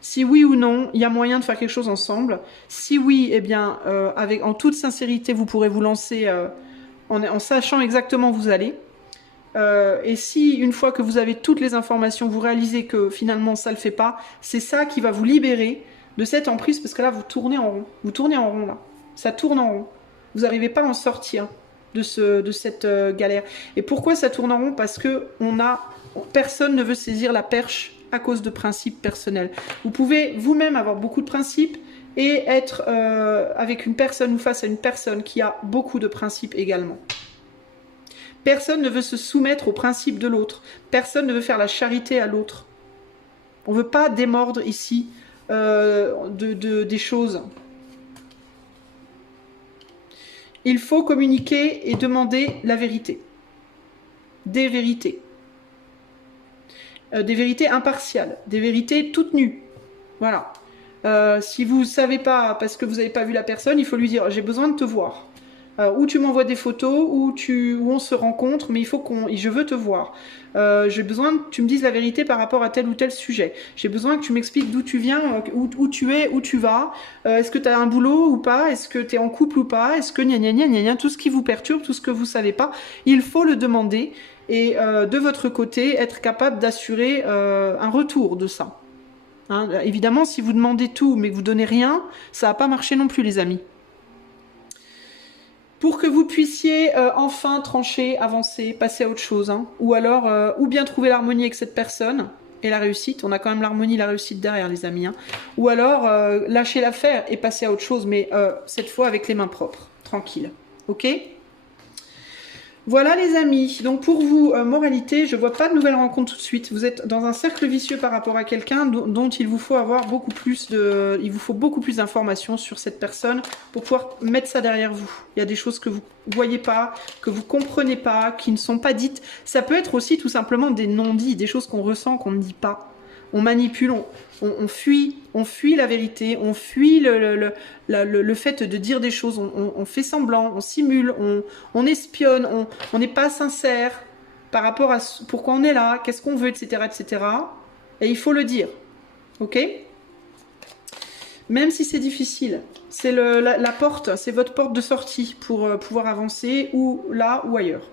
si oui ou non, il y a moyen de faire quelque chose ensemble. Si oui, eh bien, en toute sincérité, vous pourrez vous lancer en sachant exactement où vous allez. Et si, une fois que vous avez toutes les informations, vous réalisez que finalement ça ne le fait pas, c'est ça qui va vous libérer de cette emprise, parce que là, vous tournez en rond. Vous tournez en rond, là. Ça tourne en rond. Vous n'arrivez pas à en sortir de cette galère. Et pourquoi ça tourne en rond? Parce que personne ne veut saisir la perche à cause de principes personnels. Vous pouvez vous-même avoir beaucoup de principes et être avec une personne ou face à une personne qui a beaucoup de principes également. Personne ne veut se soumettre aux principes de l'autre. Personne ne veut faire la charité à l'autre. On ne veut pas démordre ici des choses. Il faut communiquer et demander la vérité. Des vérités. Des vérités impartiales, des vérités toutes nues. Voilà. Si vous ne savez pas, parce que vous n'avez pas vu la personne, il faut lui dire « j'ai besoin de te voir ». Ou tu m'envoies des photos, ou on se rencontre, mais je veux te voir. J'ai besoin que tu me dises la vérité par rapport à tel ou tel sujet. J'ai besoin que tu m'expliques d'où tu viens, où tu es, où tu vas. Est-ce que tu as un boulot ou pas? Est-ce que tu es en couple ou pas? Est-ce que gna gna gna gna gna, tout ce qui vous perturbe, tout ce que vous ne savez pas, il faut le demander. Et de votre côté, être capable d'assurer un retour de ça. Hein, évidemment, si vous demandez tout, mais que vous ne donnez rien, ça ne va pas marcher non plus, les amis. Pour que vous puissiez enfin trancher, avancer, passer à autre chose, hein. Ou alors, ou bien trouver l'harmonie avec cette personne et la réussite. On a quand même l'harmonie, la réussite derrière, les amis. Hein. Ou alors, lâcher l'affaire et passer à autre chose, mais cette fois avec les mains propres, tranquille. Ok ? Voilà les amis, donc pour vous, moralité, je ne vois pas de nouvelles rencontres tout de suite. Vous êtes dans un cercle vicieux par rapport à quelqu'un dont il vous faut avoir beaucoup plus d'informations sur cette personne pour pouvoir mettre ça derrière vous. Il y a des choses que vous ne voyez pas, que vous ne comprenez pas, qui ne sont pas dites. Ça peut être aussi tout simplement des non-dits, des choses qu'on ressent, qu'on ne dit pas. On manipule, on fuit la vérité, on fuit le fait de dire des choses, on fait semblant, on simule, on espionne, on n'est pas sincère par rapport à pourquoi on est là, qu'est-ce qu'on veut, etc., etc. Et il faut le dire, ok? Même si c'est difficile, c'est la porte, c'est votre porte de sortie pour pouvoir avancer ou là ou ailleurs.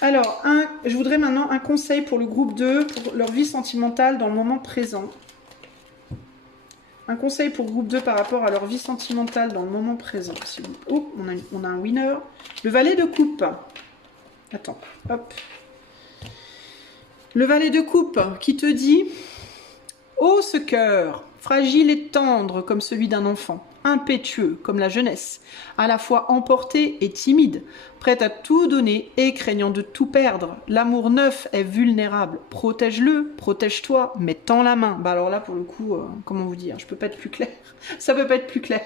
Alors, je voudrais maintenant un conseil pour le groupe 2, pour leur vie sentimentale dans le moment présent. Un conseil pour le groupe 2 par rapport à leur vie sentimentale dans le moment présent. Oh, on a un winner. Le valet de coupe. Attends, hop. Le valet de coupe qui te dit « Oh, ce cœur, fragile et tendre comme celui d'un enfant, impétueux comme la jeunesse, à la fois emporté et timide, prêt à tout donner et craignant de tout perdre. L'amour neuf est vulnérable. Protège-le, protège-toi, mais tends la main. » Bah alors là, pour le coup, comment vous dire, je peux pas être plus clair. Ça peut pas être plus clair.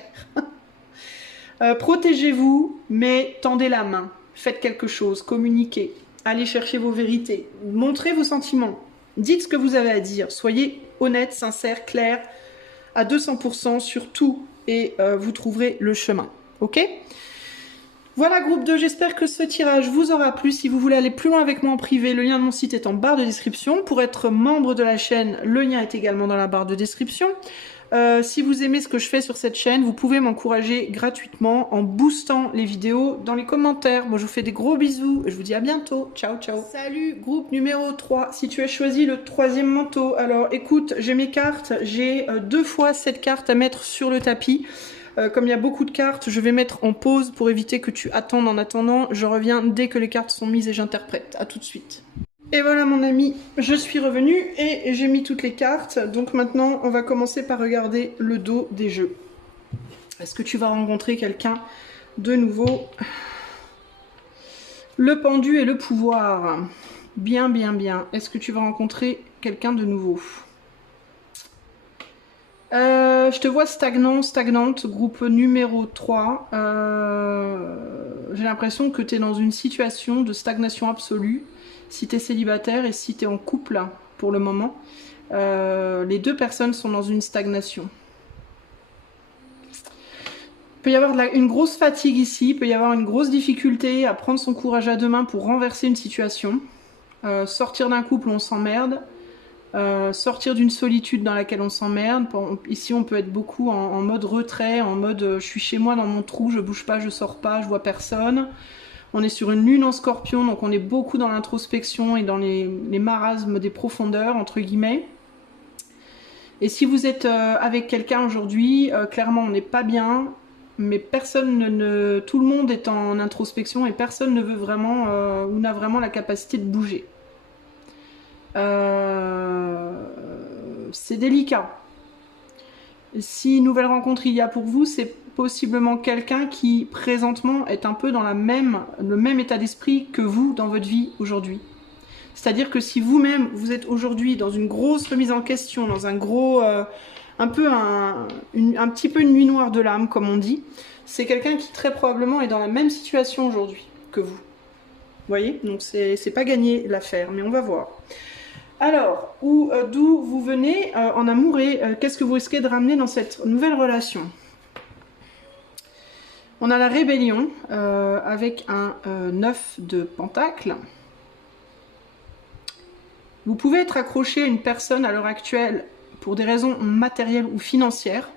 Protégez-vous, mais tendez la main. Faites quelque chose, communiquez. Allez chercher vos vérités. Montrez vos sentiments. Dites ce que vous avez à dire. Soyez honnête, sincère, clair, à 200% sur tout. Et vous trouverez le chemin. Ok ? Voilà groupe 2, j'espère que ce tirage vous aura plu. Si vous voulez aller plus loin avec moi en privé, le lien de mon site est en barre de description. Pour être membre de la chaîne, le lien est également dans la barre de description. Si vous aimez ce que je fais sur cette chaîne, vous pouvez m'encourager gratuitement en boostant les vidéos dans les commentaires. Moi, je vous fais des gros bisous et je vous dis à bientôt. Ciao, ciao. Salut, groupe numéro 3. Si tu as choisi le 3e manteau, alors écoute, j'ai mes cartes. J'ai 2 fois cette carte à mettre sur le tapis. Comme il y a beaucoup de cartes, je vais mettre en pause pour éviter que tu attendes en attendant. Je reviens dès que les cartes sont mises et j'interprète. À tout de suite. Et voilà mon ami, je suis revenue et j'ai mis toutes les cartes. Donc maintenant, on va commencer par regarder le dos des jeux. Est-ce que tu vas rencontrer quelqu'un de nouveau? Le pendu et le pouvoir. Bien, bien, bien. Est-ce que tu vas rencontrer quelqu'un de nouveau? Je te vois stagnant, stagnante, groupe numéro 3. J'ai l'impression que tu es dans une situation de stagnation absolue. Si tu es célibataire et si tu es en couple pour le moment, les deux personnes sont dans une stagnation. Il peut y avoir une grosse fatigue ici, il peut y avoir une grosse difficulté à prendre son courage à deux mains pour renverser une situation. Sortir d'un couple où on s'emmerde. Sortir d'une solitude dans laquelle on s'emmerde. Ici on peut être beaucoup en mode retrait, en mode je suis chez moi dans mon trou, je bouge pas, je sors pas, je vois personne. On est sur une lune en scorpion, donc on est beaucoup dans l'introspection et dans les marasmes des profondeurs, entre guillemets. Et si vous êtes avec quelqu'un aujourd'hui, clairement on n'est pas bien, mais personne tout le monde est en introspection et personne ne veut vraiment ou n'a vraiment la capacité de bouger. C'est délicat. Si nouvelle rencontre il y a pour vous, c'est possiblement quelqu'un qui présentement est un peu dans le même état d'esprit que vous dans votre vie aujourd'hui. C'est-à-dire que si vous-même vous êtes aujourd'hui dans une grosse remise en question, dans un gros, un petit peu une nuit noire de l'âme comme on dit, c'est quelqu'un qui très probablement est dans la même situation aujourd'hui que vous. Vous voyez? Donc c'est pas gagné l'affaire, mais on va voir. Alors, d'où vous venez en amour et qu'est-ce que vous risquez de ramener dans cette nouvelle relation? On a la rébellion avec un 9 de pentacle. Vous pouvez être accroché à une personne à l'heure actuelle pour des raisons matérielles ou financières.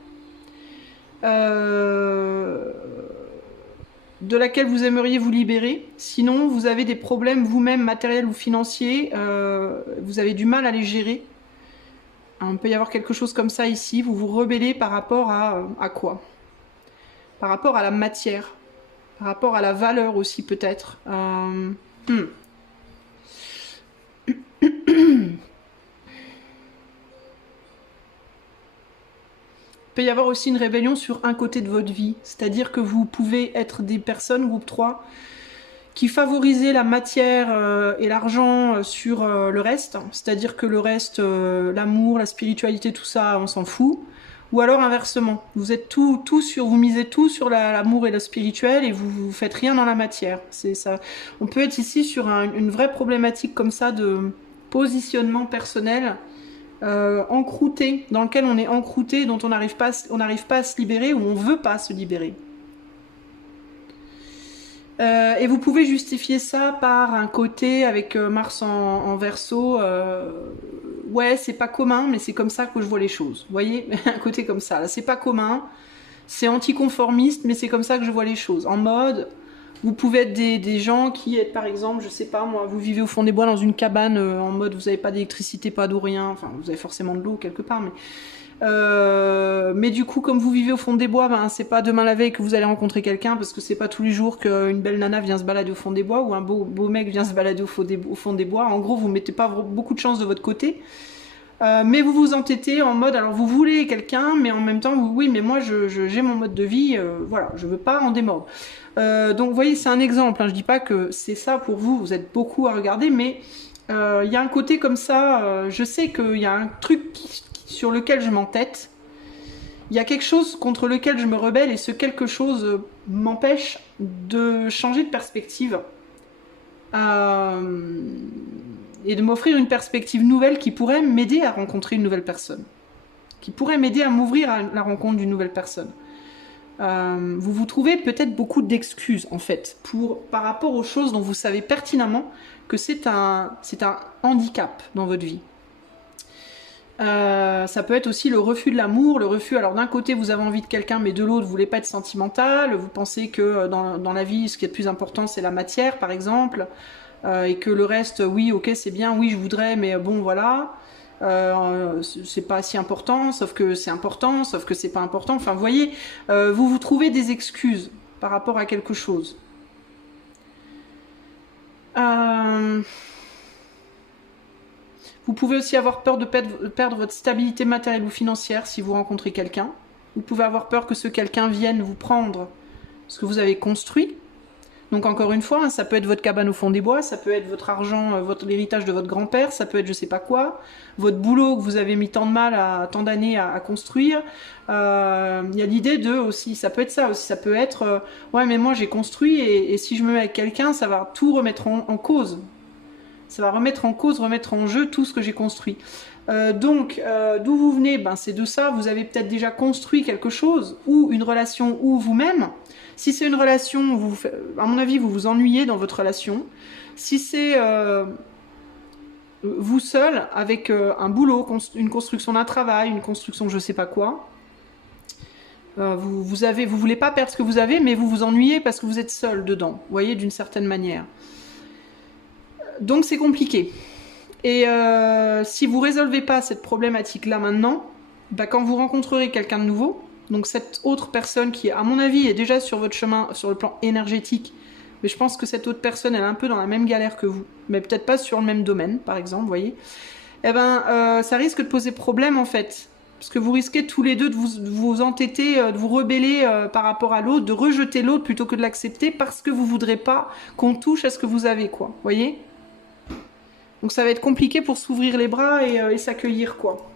De laquelle vous aimeriez vous libérer. Sinon, vous avez des problèmes vous-même matériels ou financiers, vous avez du mal à les gérer. Il peut y avoir quelque chose comme ça ici, vous vous rebellez par rapport à quoi? Par rapport à la matière, par rapport à la valeur aussi peut-être. Il peut y avoir aussi une rébellion sur un côté de votre vie, c'est-à-dire que vous pouvez être des personnes, groupe 3, qui favorisez la matière et l'argent sur le reste, c'est-à-dire que le reste, l'amour, la spiritualité, tout ça, on s'en fout, ou alors inversement, vous êtes vous misez tout sur l'amour et le spirituel et vous faites rien dans la matière. C'est ça. On peut être ici sur une vraie problématique comme ça de positionnement personnel. Encrouté, dans lequel on est encrouté, dont on n'arrive pas à se libérer ou on veut pas se libérer. Et vous pouvez justifier ça par un côté avec Mars en Verseau. Ouais, c'est pas commun, mais c'est comme ça que je vois les choses. Vous voyez, un côté comme ça. Là, c'est pas commun, c'est anticonformiste, mais c'est comme ça que je vois les choses. En mode, vous pouvez être des gens qui êtes, par exemple, je sais pas moi, vous vivez au fond des bois dans une cabane en mode vous n'avez pas d'électricité, pas d'eau, rien. Enfin, vous avez forcément de l'eau quelque part, mais du coup, comme vous vivez au fond des bois, ben, c'est pas demain la veille que vous allez rencontrer quelqu'un parce que c'est pas tous les jours qu'une belle nana vient se balader au fond des bois ou un beau mec vient se balader au fond des bois. En gros, vous mettez pas beaucoup de chance de votre côté. Mais vous vous entêtez en mode, alors vous voulez quelqu'un, mais en même temps, oui, mais moi j'ai mon mode de vie, voilà, je veux pas en démordre. Donc vous voyez, c'est un exemple, hein, je dis pas que c'est ça pour vous, vous êtes beaucoup à regarder, mais il y a un côté comme ça, je sais qu'il y a un truc sur lequel je m'entête, il y a quelque chose contre lequel je me rebelle et ce quelque chose m'empêche de changer de perspective. Et de m'offrir une perspective nouvelle qui pourrait m'aider à rencontrer une nouvelle personne. Qui pourrait m'aider à m'ouvrir à la rencontre d'une nouvelle personne. Vous vous trouvez peut-être beaucoup d'excuses, en fait, par rapport aux choses dont vous savez pertinemment que c'est un handicap dans votre vie. Ça peut être aussi le refus de l'amour, le refus, alors d'un côté vous avez envie de quelqu'un mais de l'autre vous voulez pas être sentimental, vous pensez que dans la vie ce qui est le plus important c'est la matière par exemple, et que le reste, oui ok c'est bien, oui je voudrais mais bon voilà, c'est pas si important, sauf que c'est important, sauf que c'est pas important, enfin vous voyez, vous vous trouvez des excuses par rapport à quelque chose. Vous pouvez aussi avoir peur de perdre votre stabilité matérielle ou financière si vous rencontrez quelqu'un. Vous pouvez avoir peur que ce quelqu'un vienne vous prendre ce que vous avez construit. Donc encore une fois, hein, ça peut être votre cabane au fond des bois, ça peut être votre argent, l'héritage de votre grand-père, ça peut être je sais pas quoi, votre boulot que vous avez mis tant de mal, tant d'années à construire. Il y a l'idée de aussi, ça peut être ça aussi, ça peut être ouais mais moi j'ai construit et si je me mets avec quelqu'un, ça va tout remettre en cause. Ça va remettre en cause, remettre en jeu tout ce que j'ai construit. Donc, d'où vous venez? Ben, c'est de ça, vous avez peut-être déjà construit quelque chose, ou une relation, ou vous-même. Si c'est une relation, à mon avis, vous vous ennuyez dans votre relation. Si c'est vous seul, avec un boulot, une construction d'un travail, une construction de je sais pas quoi, vous voulez pas perdre ce que vous avez, mais vous vous ennuyez parce que vous êtes seul dedans, vous voyez, d'une certaine manière. Donc c'est compliqué. Et si vous résolvez pas cette problématique-là maintenant, bah, quand vous rencontrerez quelqu'un de nouveau, donc cette autre personne qui, à mon avis, est déjà sur votre chemin, sur le plan énergétique, mais je pense que cette autre personne, elle est un peu dans la même galère que vous, mais peut-être pas sur le même domaine, par exemple, vous voyez, eh ben, ça risque de poser problème, en fait. Parce que vous risquez tous les deux de vous entêter, de vous rebeller par rapport à l'autre, de rejeter l'autre plutôt que de l'accepter, parce que vous voudrez pas qu'on touche à ce que vous avez, quoi, vous voyez. Donc ça va être compliqué pour s'ouvrir les bras et s'accueillir, quoi.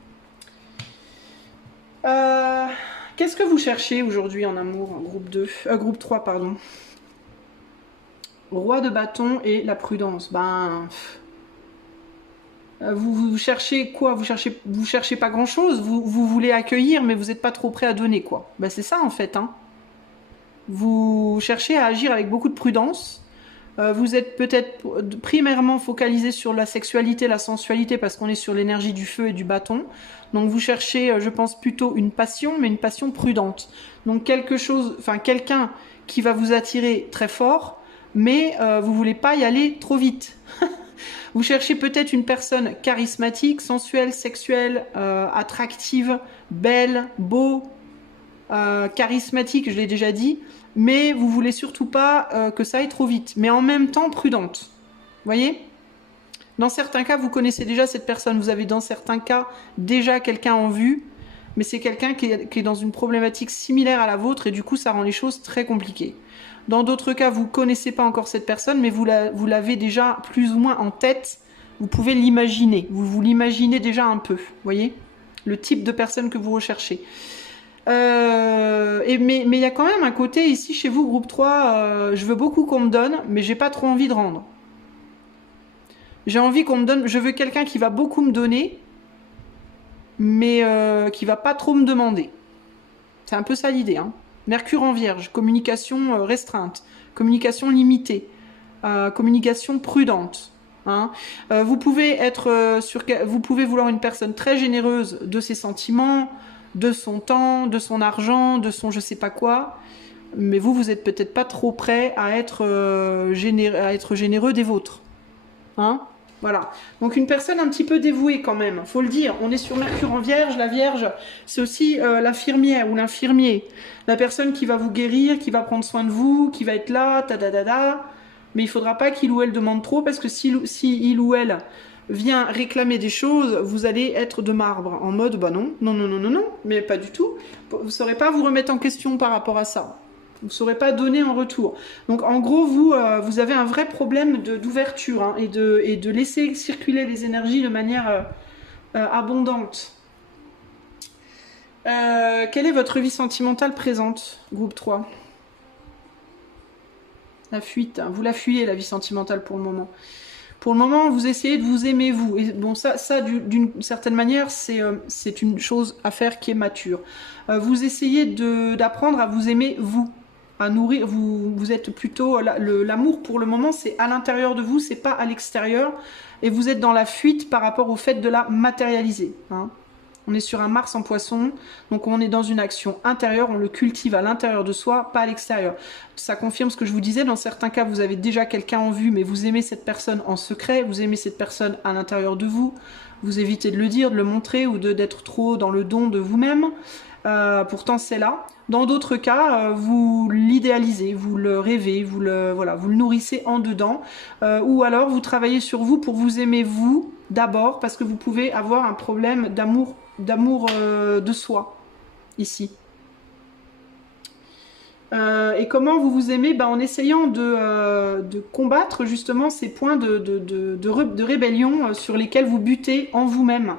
Qu'est-ce que vous cherchez aujourd'hui en amour, en groupe 3, pardon. Roi de bâton et la prudence. Ben, vous cherchez quoi? Vous cherchez pas grand-chose. Vous voulez accueillir, mais vous n'êtes pas trop prêt à donner, quoi. Ben, c'est ça, en fait. Hein. Vous cherchez à agir avec beaucoup de prudence. Vous êtes peut-être primairement focalisé sur la sexualité, la sensualité, parce qu'on est sur l'énergie du feu et du bâton. Donc vous cherchez, je pense, plutôt une passion, mais une passion prudente. Donc quelqu'un qui va vous attirer très fort, mais vous voulez pas y aller trop vite. Vous cherchez peut-être une personne charismatique, sensuelle, sexuelle, attractive, belle, beau, charismatique, je l'ai déjà dit, mais vous voulez surtout pas que ça aille trop vite, mais en même temps prudente. Vous voyez? Dans certains cas, vous connaissez déjà cette personne, vous avez dans certains cas déjà quelqu'un en vue, mais c'est quelqu'un qui est dans une problématique similaire à la vôtre et du coup ça rend les choses très compliquées. Dans d'autres cas, vous connaissez pas encore cette personne, mais vous l'avez déjà plus ou moins en tête, vous pouvez l'imaginer, vous l'imaginez déjà un peu, vous voyez? Le type de personne que vous recherchez. Mais il y a quand même un côté ici chez vous, groupe 3, je veux beaucoup qu'on me donne, mais j'ai pas trop envie de rendre. J'ai envie qu'on me donne, je veux quelqu'un qui va beaucoup me donner, mais qui va pas trop me demander. C'est un peu ça l'idée. Hein. Mercure en Vierge, communication restreinte, communication limitée, communication prudente. Hein. Vous pouvez vouloir une personne très généreuse de ses sentiments, de son temps, de son argent, de son je sais pas quoi, mais vous êtes peut-être pas trop prêt à être généreux des vôtres. Hein? Voilà. Donc une personne un petit peu dévouée quand même, faut le dire. On est sur Mercure en Vierge. La Vierge, c'est aussi l'infirmière ou l'infirmier. La personne qui va vous guérir, qui va prendre soin de vous, qui va être là, mais il faudra pas qu'il ou elle demande trop, parce que si il ou elle vient réclamer des choses, vous allez être de marbre, en mode bah non, mais pas du tout. Vous ne saurez pas vous remettre en question par rapport à ça. Vous ne saurez pas donner en retour. Donc en gros, vous avez un vrai problème d'ouverture hein, et de laisser circuler les énergies de manière abondante. Quelle est votre vie sentimentale présente, groupe 3? La fuite, hein. Vous la fuyez, la vie sentimentale pour le moment. Pour le moment, vous essayez de vous aimer vous. Et bon, ça d'une certaine manière, c'est une chose à faire qui est mature. Vous essayez d'apprendre à vous aimer vous, à nourrir. Vous êtes plutôt l'amour pour le moment, c'est à l'intérieur de vous, c'est pas à l'extérieur. Et vous êtes dans la fuite par rapport au fait de la matérialiser. Hein. On est sur un Mars en Poisson, donc on est dans une action intérieure, on le cultive à l'intérieur de soi, pas à l'extérieur. Ça confirme ce que je vous disais, dans certains cas vous avez déjà quelqu'un en vue, mais vous aimez cette personne en secret, vous aimez cette personne à l'intérieur de vous, vous évitez de le dire, de le montrer ou d'être trop dans le don de vous-même, pourtant c'est là. Dans d'autres cas, vous l'idéalisez, vous le rêvez, vous le nourrissez en dedans, ou alors vous travaillez sur vous pour vous aimer vous d'abord, parce que vous pouvez avoir un problème d'amour de soi, ici. Et comment vous vous aimez? En essayant de combattre justement ces points de rébellion sur lesquels vous butez en vous-même.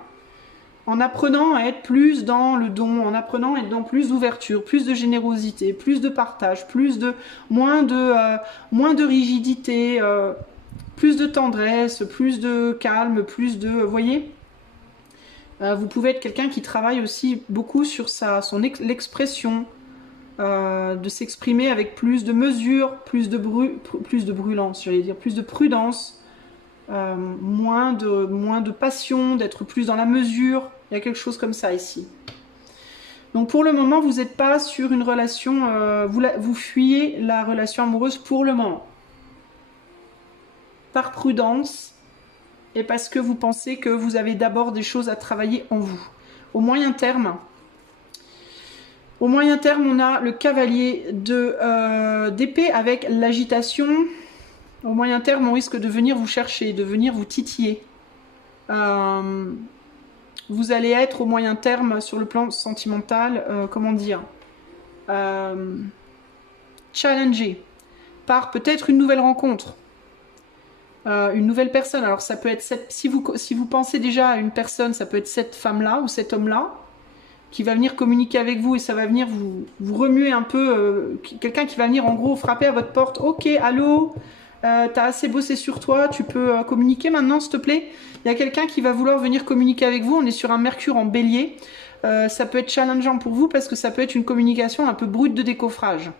En apprenant à être plus dans le don, en apprenant à être dans plus d'ouverture, plus de générosité, plus de partage, moins de rigidité, plus de tendresse, plus de calme, plus de... Vous voyez, vous pouvez être quelqu'un qui travaille aussi beaucoup sur l'expression, de s'exprimer avec plus de mesure, plus de brûlance, j'allais dire, plus de prudence, moins de passion, d'être plus dans la mesure. Il y a quelque chose comme ça ici. Donc pour le moment, vous n'êtes pas sur une relation, vous fuyez la relation amoureuse pour le moment. Par prudence et parce que vous pensez que vous avez d'abord des choses à travailler en vous. Au moyen terme, on a le cavalier d'épée avec l'agitation. Au moyen terme, on risque de venir vous chercher, de venir vous titiller. Vous allez être au moyen terme sur le plan sentimental, comment dire, challengé par peut-être une nouvelle rencontre, une nouvelle personne. Alors ça peut être si vous pensez déjà à une personne, ça peut être cette femme-là ou cet homme-là qui va venir communiquer avec vous et ça va venir vous remuer un peu, quelqu'un qui va venir en gros frapper à votre porte. Ok, allô, t'as assez bossé sur toi, tu peux communiquer maintenant s'il te plaît. Il y a quelqu'un qui va vouloir venir communiquer avec vous, on est sur un Mercure en bélier. Ça peut être challengeant pour vous parce que ça peut être une communication un peu brute de décoffrage.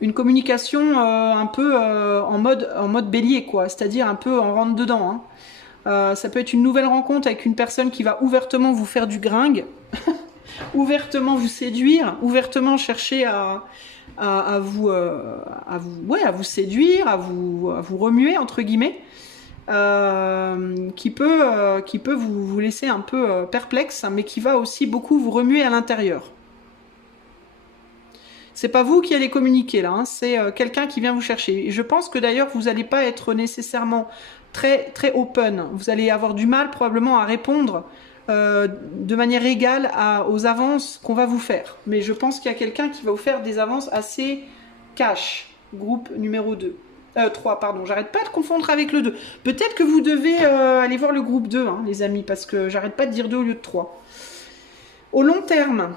Une communication un peu en mode bélier, quoi, c'est-à-dire un peu en rentre dedans. Hein. Ça peut être une nouvelle rencontre avec une personne qui va ouvertement vous faire du gringue, ouvertement vous séduire, ouvertement chercher à vous séduire, à vous remuer, entre guillemets, qui peut vous laisser un peu perplexe, mais qui va aussi beaucoup vous remuer à l'intérieur. C'est pas vous qui allez communiquer là, hein, c'est quelqu'un qui vient vous chercher. Et je pense que d'ailleurs vous n'allez pas être nécessairement très, très open. Vous allez avoir du mal probablement à répondre de manière égale aux avances qu'on va vous faire. Mais je pense qu'il y a quelqu'un qui va vous faire des avances assez cash. Groupe numéro 3, pardon. J'arrête pas de confondre avec le 2. Peut-être que vous devez aller voir le groupe 2, hein, les amis, parce que j'arrête pas de dire 2 au lieu de 3. Au long terme...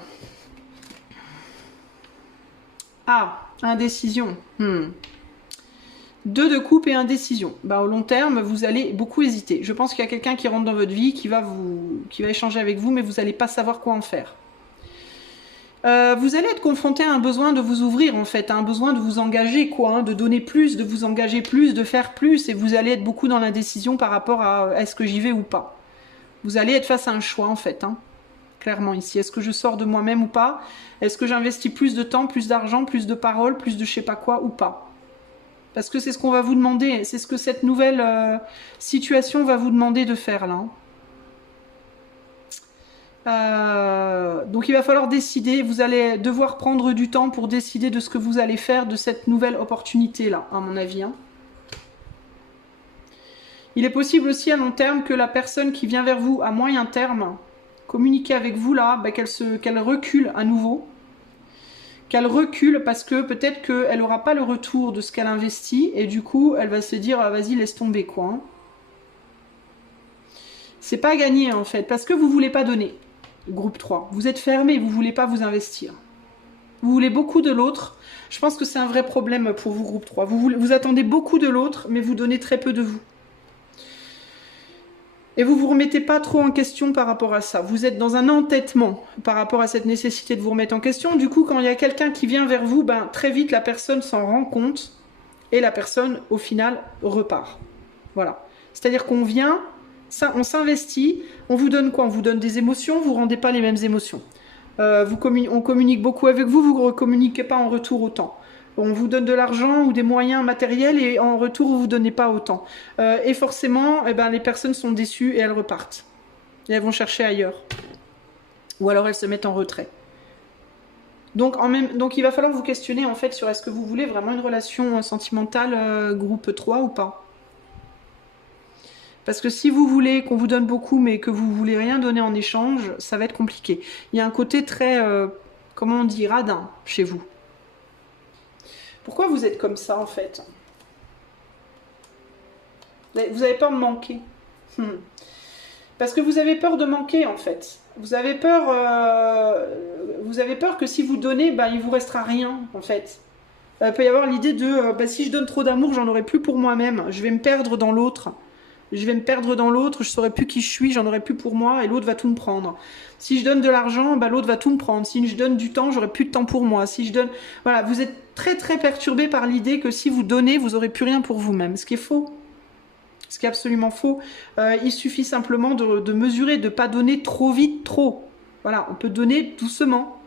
Ah, indécision. 2 de coupe et indécision. Au long terme, vous allez beaucoup hésiter. Je pense qu'il y a quelqu'un qui rentre dans votre vie, qui va échanger avec vous, mais vous n'allez pas savoir quoi en faire. Vous allez être confronté à un besoin de vous ouvrir, en fait, à un besoin de vous engager, quoi, hein, de donner plus, de vous engager plus, de faire plus, et vous allez être beaucoup dans l'indécision par rapport à est-ce que j'y vais ou pas. Vous allez être face à un choix, en fait, hein. Clairement ici, est-ce que je sors de moi-même ou pas? Est-ce que j'investis plus de temps, plus d'argent, plus de paroles, plus de je sais pas quoi ou pas? Parce que c'est ce qu'on va vous demander, c'est ce que cette nouvelle situation va vous demander de faire là. Donc il va falloir décider, vous allez devoir prendre du temps pour décider de ce que vous allez faire de cette nouvelle opportunité là, à mon avis. Hein. Il est possible aussi à long terme que la personne qui vient vers vous à moyen terme, communiquer avec vous là, qu'elle recule à nouveau. Qu'elle recule parce que peut-être qu'elle n'aura pas le retour de ce qu'elle investit et du coup elle va se dire ah, vas-y laisse tomber quoi. Hein. C'est pas gagné en fait parce que vous voulez pas donner. Groupe 3, vous êtes fermé, vous voulez pas vous investir. Vous voulez beaucoup de l'autre. Je pense que c'est un vrai problème pour vous groupe 3. Vous attendez beaucoup de l'autre mais vous donnez très peu de vous. Et vous ne vous remettez pas trop en question par rapport à ça. Vous êtes dans un entêtement par rapport à cette nécessité de vous remettre en question. Du coup, quand il y a quelqu'un qui vient vers vous, très vite, la personne s'en rend compte et la personne, au final, repart. Voilà. C'est-à-dire qu'on vient, on s'investit, on vous donne quoi? On vous donne des émotions, vous ne rendez pas les mêmes émotions. On communique beaucoup avec vous, vous ne communiquez pas en retour autant. On vous donne de l'argent ou des moyens matériels et en retour, vous ne vous donnez pas autant. Et forcément, les personnes sont déçues et elles repartent. Et elles vont chercher ailleurs. Ou alors elles se mettent en retrait. Donc il va falloir vous questionner en fait sur est-ce que vous voulez vraiment une relation sentimentale groupe 3 ou pas. Parce que si vous voulez qu'on vous donne beaucoup mais que vous ne voulez rien donner en échange, ça va être compliqué. Il y a un côté très, comment on dit, radin chez vous. Pourquoi vous êtes comme ça en fait? Vous avez peur de manquer. Parce que vous avez peur de manquer en fait. Vous avez peur que si vous donnez, ben, il vous restera rien en fait. Il peut y avoir l'idée de si je donne trop d'amour, j'en aurai plus pour moi-même. Je vais me perdre dans l'autre. Je vais me perdre dans l'autre, je saurai plus qui je suis, j'en aurai plus pour moi et l'autre va tout me prendre. Si je donne de l'argent, ben, l'autre va tout me prendre. Si je donne du temps, j'aurai plus de temps pour moi. Si je donne, voilà, vous êtes très très perturbé par l'idée que si vous donnez, vous aurez plus rien pour vous-même. Ce qui est faux. Ce qui est absolument faux. Il suffit simplement de mesurer, de ne pas donner trop vite, trop. Voilà, on peut donner doucement.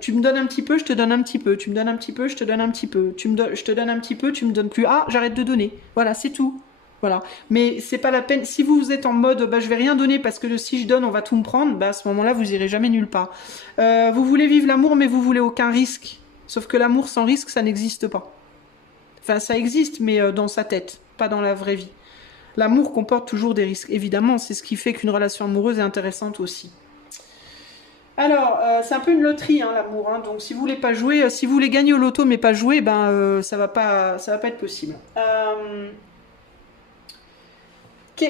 Tu me donnes un petit peu, je te donne un petit peu. Tu me donnes un petit peu, je te donne un petit peu. Je te donne un petit peu, tu me donnes plus. Ah, j'arrête de donner. Voilà, c'est tout. Voilà. Mais c'est pas la peine. Si vous êtes en mode, je vais rien donner parce que si je donne, on va tout me prendre, à ce moment-là, vous irez jamais nulle part. Vous voulez vivre l'amour, mais vous voulez aucun risque. Sauf que l'amour sans risque, ça n'existe pas. Enfin, ça existe, mais dans sa tête, pas dans la vraie vie. L'amour comporte toujours des risques. Évidemment, c'est ce qui fait qu'une relation amoureuse est intéressante aussi. Alors, c'est un peu une loterie, hein, l'amour. Hein. Donc, si vous voulez pas jouer, si vous voulez gagner au loto mais pas jouer, ça va pas être possible.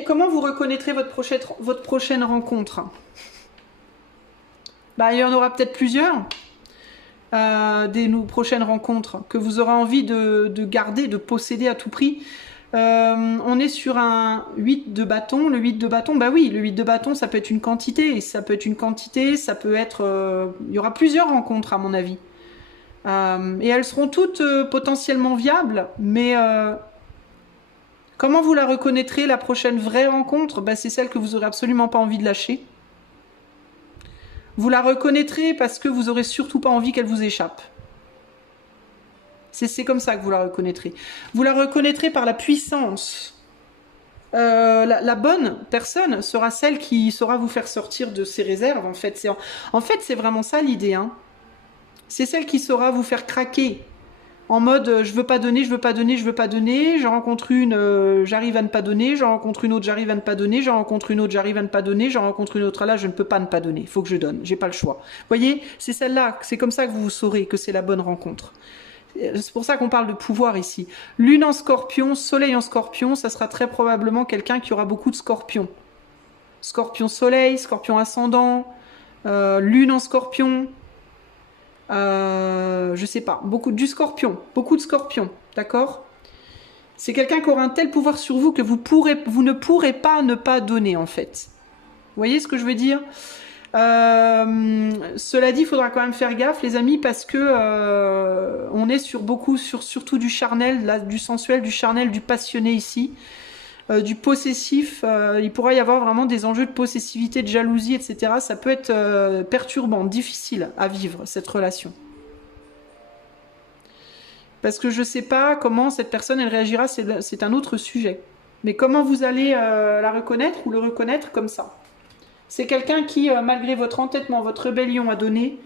Comment vous reconnaîtrez votre prochaine rencontre? Il y en aura peut-être plusieurs. Nos prochaines rencontres que vous aurez envie de garder, de posséder à tout prix. On est sur un 8 de bâton. Le 8 de bâton, oui, le 8 de bâton, ça peut être une quantité. Ça peut être une quantité, ça peut être... il y aura plusieurs rencontres, à mon avis. Et elles seront toutes potentiellement viables, mais comment vous la reconnaîtrez, la prochaine vraie rencontre? C'est celle que vous aurez absolument pas envie de lâcher. Vous la reconnaîtrez parce que vous aurez surtout pas envie qu'elle vous échappe. C'est comme ça que vous la reconnaîtrez. Vous la reconnaîtrez par la puissance. La bonne personne sera celle qui saura vous faire sortir de ses réserves. En fait, c'est vraiment ça l'idée. Hein. C'est celle qui saura vous faire craquer. En mode, je veux pas donner, je veux pas donner, je veux pas donner. J'en rencontre une, j'arrive à ne pas donner. J'en rencontre une autre, j'arrive à ne pas donner. J'en rencontre une autre, j'arrive à ne pas donner. J'en rencontre une autre, là, je ne peux pas ne pas donner. Il faut que je donne. J'ai pas le choix. Vous voyez, c'est celle-là. C'est comme ça que vous saurez que c'est la bonne rencontre. C'est pour ça qu'on parle de pouvoir ici. Lune en scorpion, soleil en scorpion, ça sera très probablement quelqu'un qui aura beaucoup de scorpions. Scorpion soleil, scorpion ascendant, lune en scorpion, je sais pas, beaucoup de scorpions, d'accord? C'est quelqu'un qui aura un tel pouvoir sur vous que vous ne pourrez pas ne pas donner en fait. Vous voyez ce que je veux dire? Cela dit, il faudra quand même faire gaffe, les amis, parce que on est surtout du charnel, là, du sensuel, du charnel, du passionné ici, du possessif. Il pourra y avoir vraiment des enjeux de possessivité, de jalousie, etc. Ça peut être perturbant, difficile à vivre cette relation. Parce que je ne sais pas comment cette personne elle réagira, c'est un autre sujet. Mais comment vous allez la reconnaître ou le reconnaître comme ça? C'est quelqu'un qui, malgré votre entêtement, votre rébellion à donner,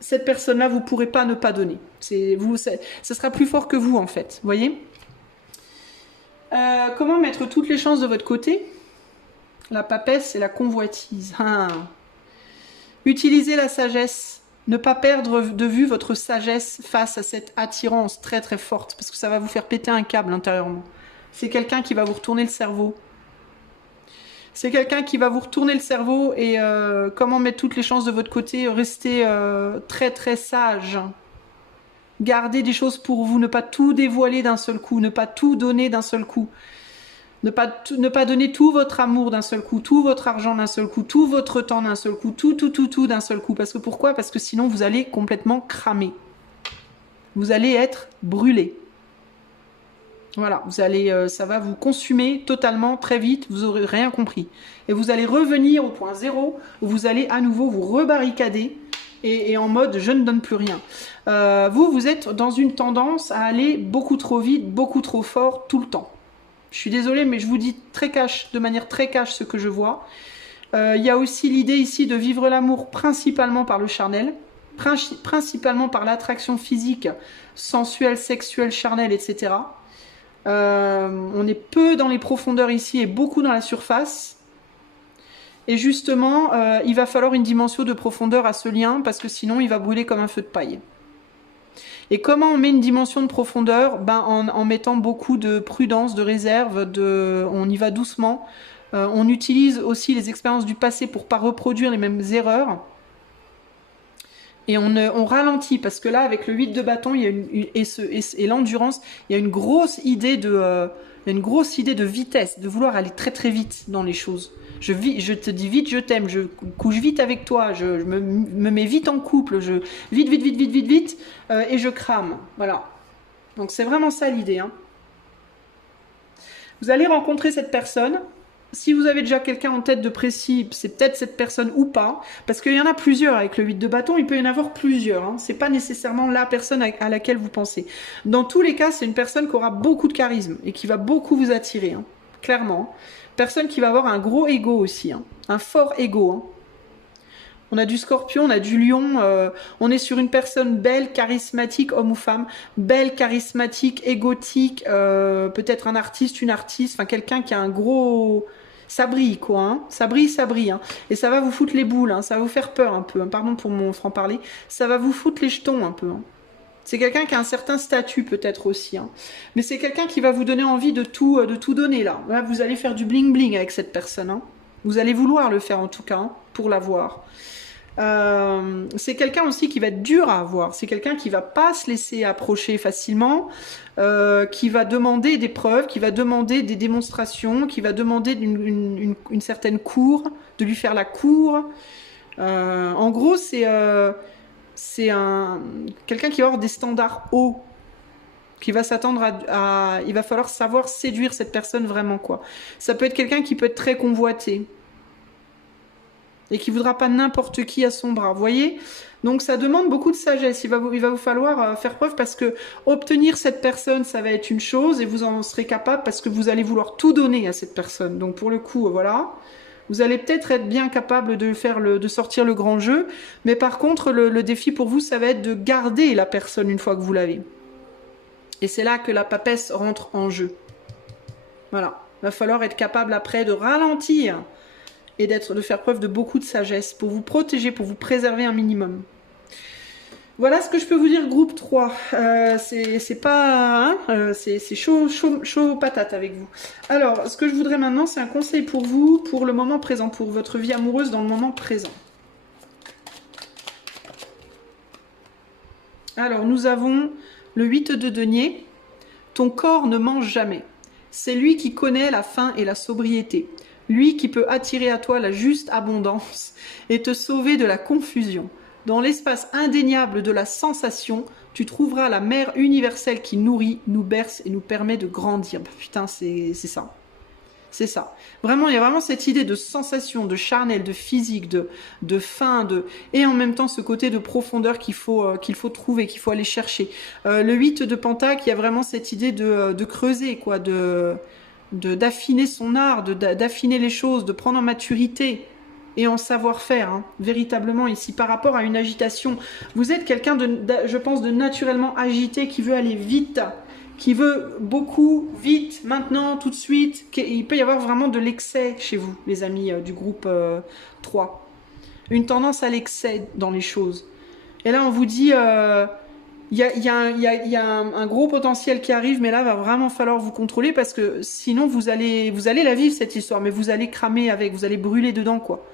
cette personne-là, vous ne pourrez pas ne pas donner. Ça sera plus fort que vous, en fait. Vous voyez? Comment mettre toutes les chances de votre côté? La papesse et la convoitise. Utilisez la sagesse. Ne pas perdre de vue votre sagesse face à cette attirance très très forte, parce que ça va vous faire péter un câble intérieurement. C'est quelqu'un qui va vous retourner le cerveau. C'est quelqu'un qui va vous retourner le cerveau et comment mettre toutes les chances de votre côté, rester très très sage. Gardez des choses pour vous, ne pas tout dévoiler d'un seul coup, ne pas tout donner d'un seul coup. Ne pas donner tout votre amour d'un seul coup, tout votre argent d'un seul coup, tout votre temps d'un seul coup, tout d'un seul coup. Parce que pourquoi? Parce que sinon vous allez complètement cramer. Vous allez être brûlé. Voilà, ça va vous consumer totalement très vite, vous n'aurez rien compris. Et vous allez revenir au point zéro, où vous allez à nouveau vous rebarricader et en mode je ne donne plus rien. Vous êtes dans une tendance à aller beaucoup trop vite, beaucoup trop fort tout le temps. Je suis désolée, mais je vous dis de manière très cash ce que je vois. Il y a aussi l'idée ici de vivre l'amour principalement par le charnel, principalement par l'attraction physique, sensuelle, sexuelle, charnelle, etc. On est peu dans les profondeurs ici et beaucoup dans la surface. Et justement, il va falloir une dimension de profondeur à ce lien parce que sinon il va brûler comme un feu de paille. Et comment on met une dimension de profondeur? Ben, en mettant beaucoup de prudence, de réserve, on y va doucement. On utilise aussi les expériences du passé pour pas reproduire les mêmes erreurs. Et on ralentit, parce que là, avec le 8 de bâton, il y a et l'endurance, il y a une grosse idée de vitesse, de vouloir aller très très vite dans les choses. Je te dis vite, je t'aime, je couche vite avec toi, je me mets vite en couple, vite, et je crame. Voilà. Donc c'est vraiment ça l'idée. Hein. Vous allez rencontrer cette personne. Si vous avez déjà quelqu'un en tête de précis, c'est peut-être cette personne ou pas, parce qu'il y en a plusieurs avec le 8 de bâton, il peut y en avoir plusieurs, hein. C'est pas nécessairement la personne à laquelle vous pensez. Dans tous les cas, c'est une personne qui aura beaucoup de charisme et qui va beaucoup vous attirer, hein, clairement. Personne qui va avoir un gros ego aussi, hein, un fort ego. Hein. On a du scorpion, on a du lion, on est sur une personne belle, charismatique, homme ou femme, belle, charismatique, égotique, peut-être un artiste, une artiste, enfin quelqu'un qui a un gros... Ça brille quoi, hein. Ça brille, hein. Et ça va vous foutre les boules, hein. Ça va vous faire peur un peu, hein. Pardon pour mon franc-parler, ça va vous foutre les jetons un peu. Hein. C'est quelqu'un qui a un certain statut peut-être aussi, hein. Mais c'est quelqu'un qui va vous donner envie de tout donner là. Là, vous allez faire du bling-bling avec cette personne, hein. Vous allez vouloir le faire en tout cas, hein, pour l'avoir. C'est quelqu'un aussi qui va être dur à avoir, c'est quelqu'un qui va pas se laisser approcher facilement, qui va demander des preuves, qui va demander des démonstrations, qui va demander une certaine cour, de lui faire la cour. En gros, c'est quelqu'un qui va avoir des standards hauts, qui va s'attendre il va falloir savoir séduire cette personne vraiment quoi. Ça peut être quelqu'un qui peut être très convoité. Et qui ne voudra pas n'importe qui à son bras, vous voyez? Donc ça demande beaucoup de sagesse, il va vous falloir faire preuve parce que obtenir cette personne, ça va être une chose et vous en serez capable parce que vous allez vouloir tout donner à cette personne. Donc pour le coup, voilà, vous allez peut-être être bien capable de sortir le grand jeu, mais par contre, le défi pour vous, ça va être de garder la personne une fois que vous l'avez. Et c'est là que la papesse rentre en jeu. Voilà, il va falloir être capable après de ralentir et de faire preuve de beaucoup de sagesse pour vous protéger, pour vous préserver un minimum. Voilà ce que je peux vous dire, groupe 3. C'est pas... Hein, c'est chaud patate avec vous. Alors, ce que je voudrais maintenant, c'est un conseil pour vous, pour le moment présent, pour votre vie amoureuse dans le moment présent. Alors, nous avons le 8 de denier. Ton corps ne mange jamais. C'est lui qui connaît la faim et la sobriété. Lui qui peut attirer à toi la juste abondance et te sauver de la confusion. Dans l'espace indéniable de la sensation, tu trouveras la mère universelle qui nourrit, nous berce et nous permet de grandir. Putain, c'est ça. C'est ça. Vraiment, il y a vraiment cette idée de sensation, de charnel, de physique, de faim, et en même temps ce côté de profondeur qu'il faut trouver, qu'il faut aller chercher. Le 8 de Pentacle, il y a vraiment cette idée de creuser, quoi, d'affiner son art, d'affiner les choses, de prendre en maturité et en savoir-faire, hein, véritablement ici, par rapport à une agitation. Vous êtes quelqu'un, je pense, de naturellement agité, qui veut aller vite, qui veut beaucoup, vite, maintenant, tout de suite. Il peut y avoir vraiment de l'excès chez vous, les amis du groupe 3. Une tendance à l'excès dans les choses. Et là, on vous dit... Il y a un gros potentiel qui arrive, mais là, il va vraiment falloir vous contrôler parce que sinon, vous allez la vivre, cette histoire, mais vous allez cramer avec, vous allez brûler dedans, quoi.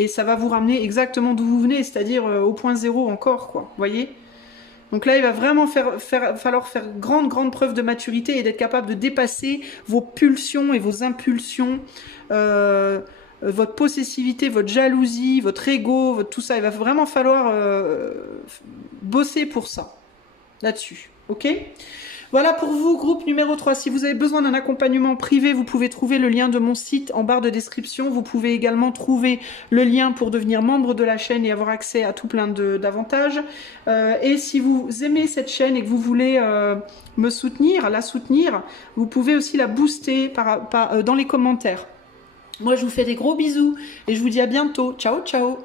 Et ça va vous ramener exactement d'où vous venez, c'est-à-dire au point zéro encore, quoi. Vous voyez? Donc là, il va vraiment falloir faire grande preuve de maturité et d'être capable de dépasser vos pulsions et vos impulsions, votre possessivité, votre jalousie, votre ego, tout ça. Il va vraiment falloir bosser pour ça, là-dessus, ok? Voilà pour vous, groupe numéro 3. Si vous avez besoin d'un accompagnement privé, vous pouvez trouver le lien de mon site en barre de description. Vous pouvez également trouver le lien pour devenir membre de la chaîne et avoir accès à tout plein d'avantages. Et si vous aimez cette chaîne et que vous voulez la soutenir, vous pouvez aussi la booster dans les commentaires. Moi, je vous fais des gros bisous et je vous dis à bientôt. Ciao, ciao!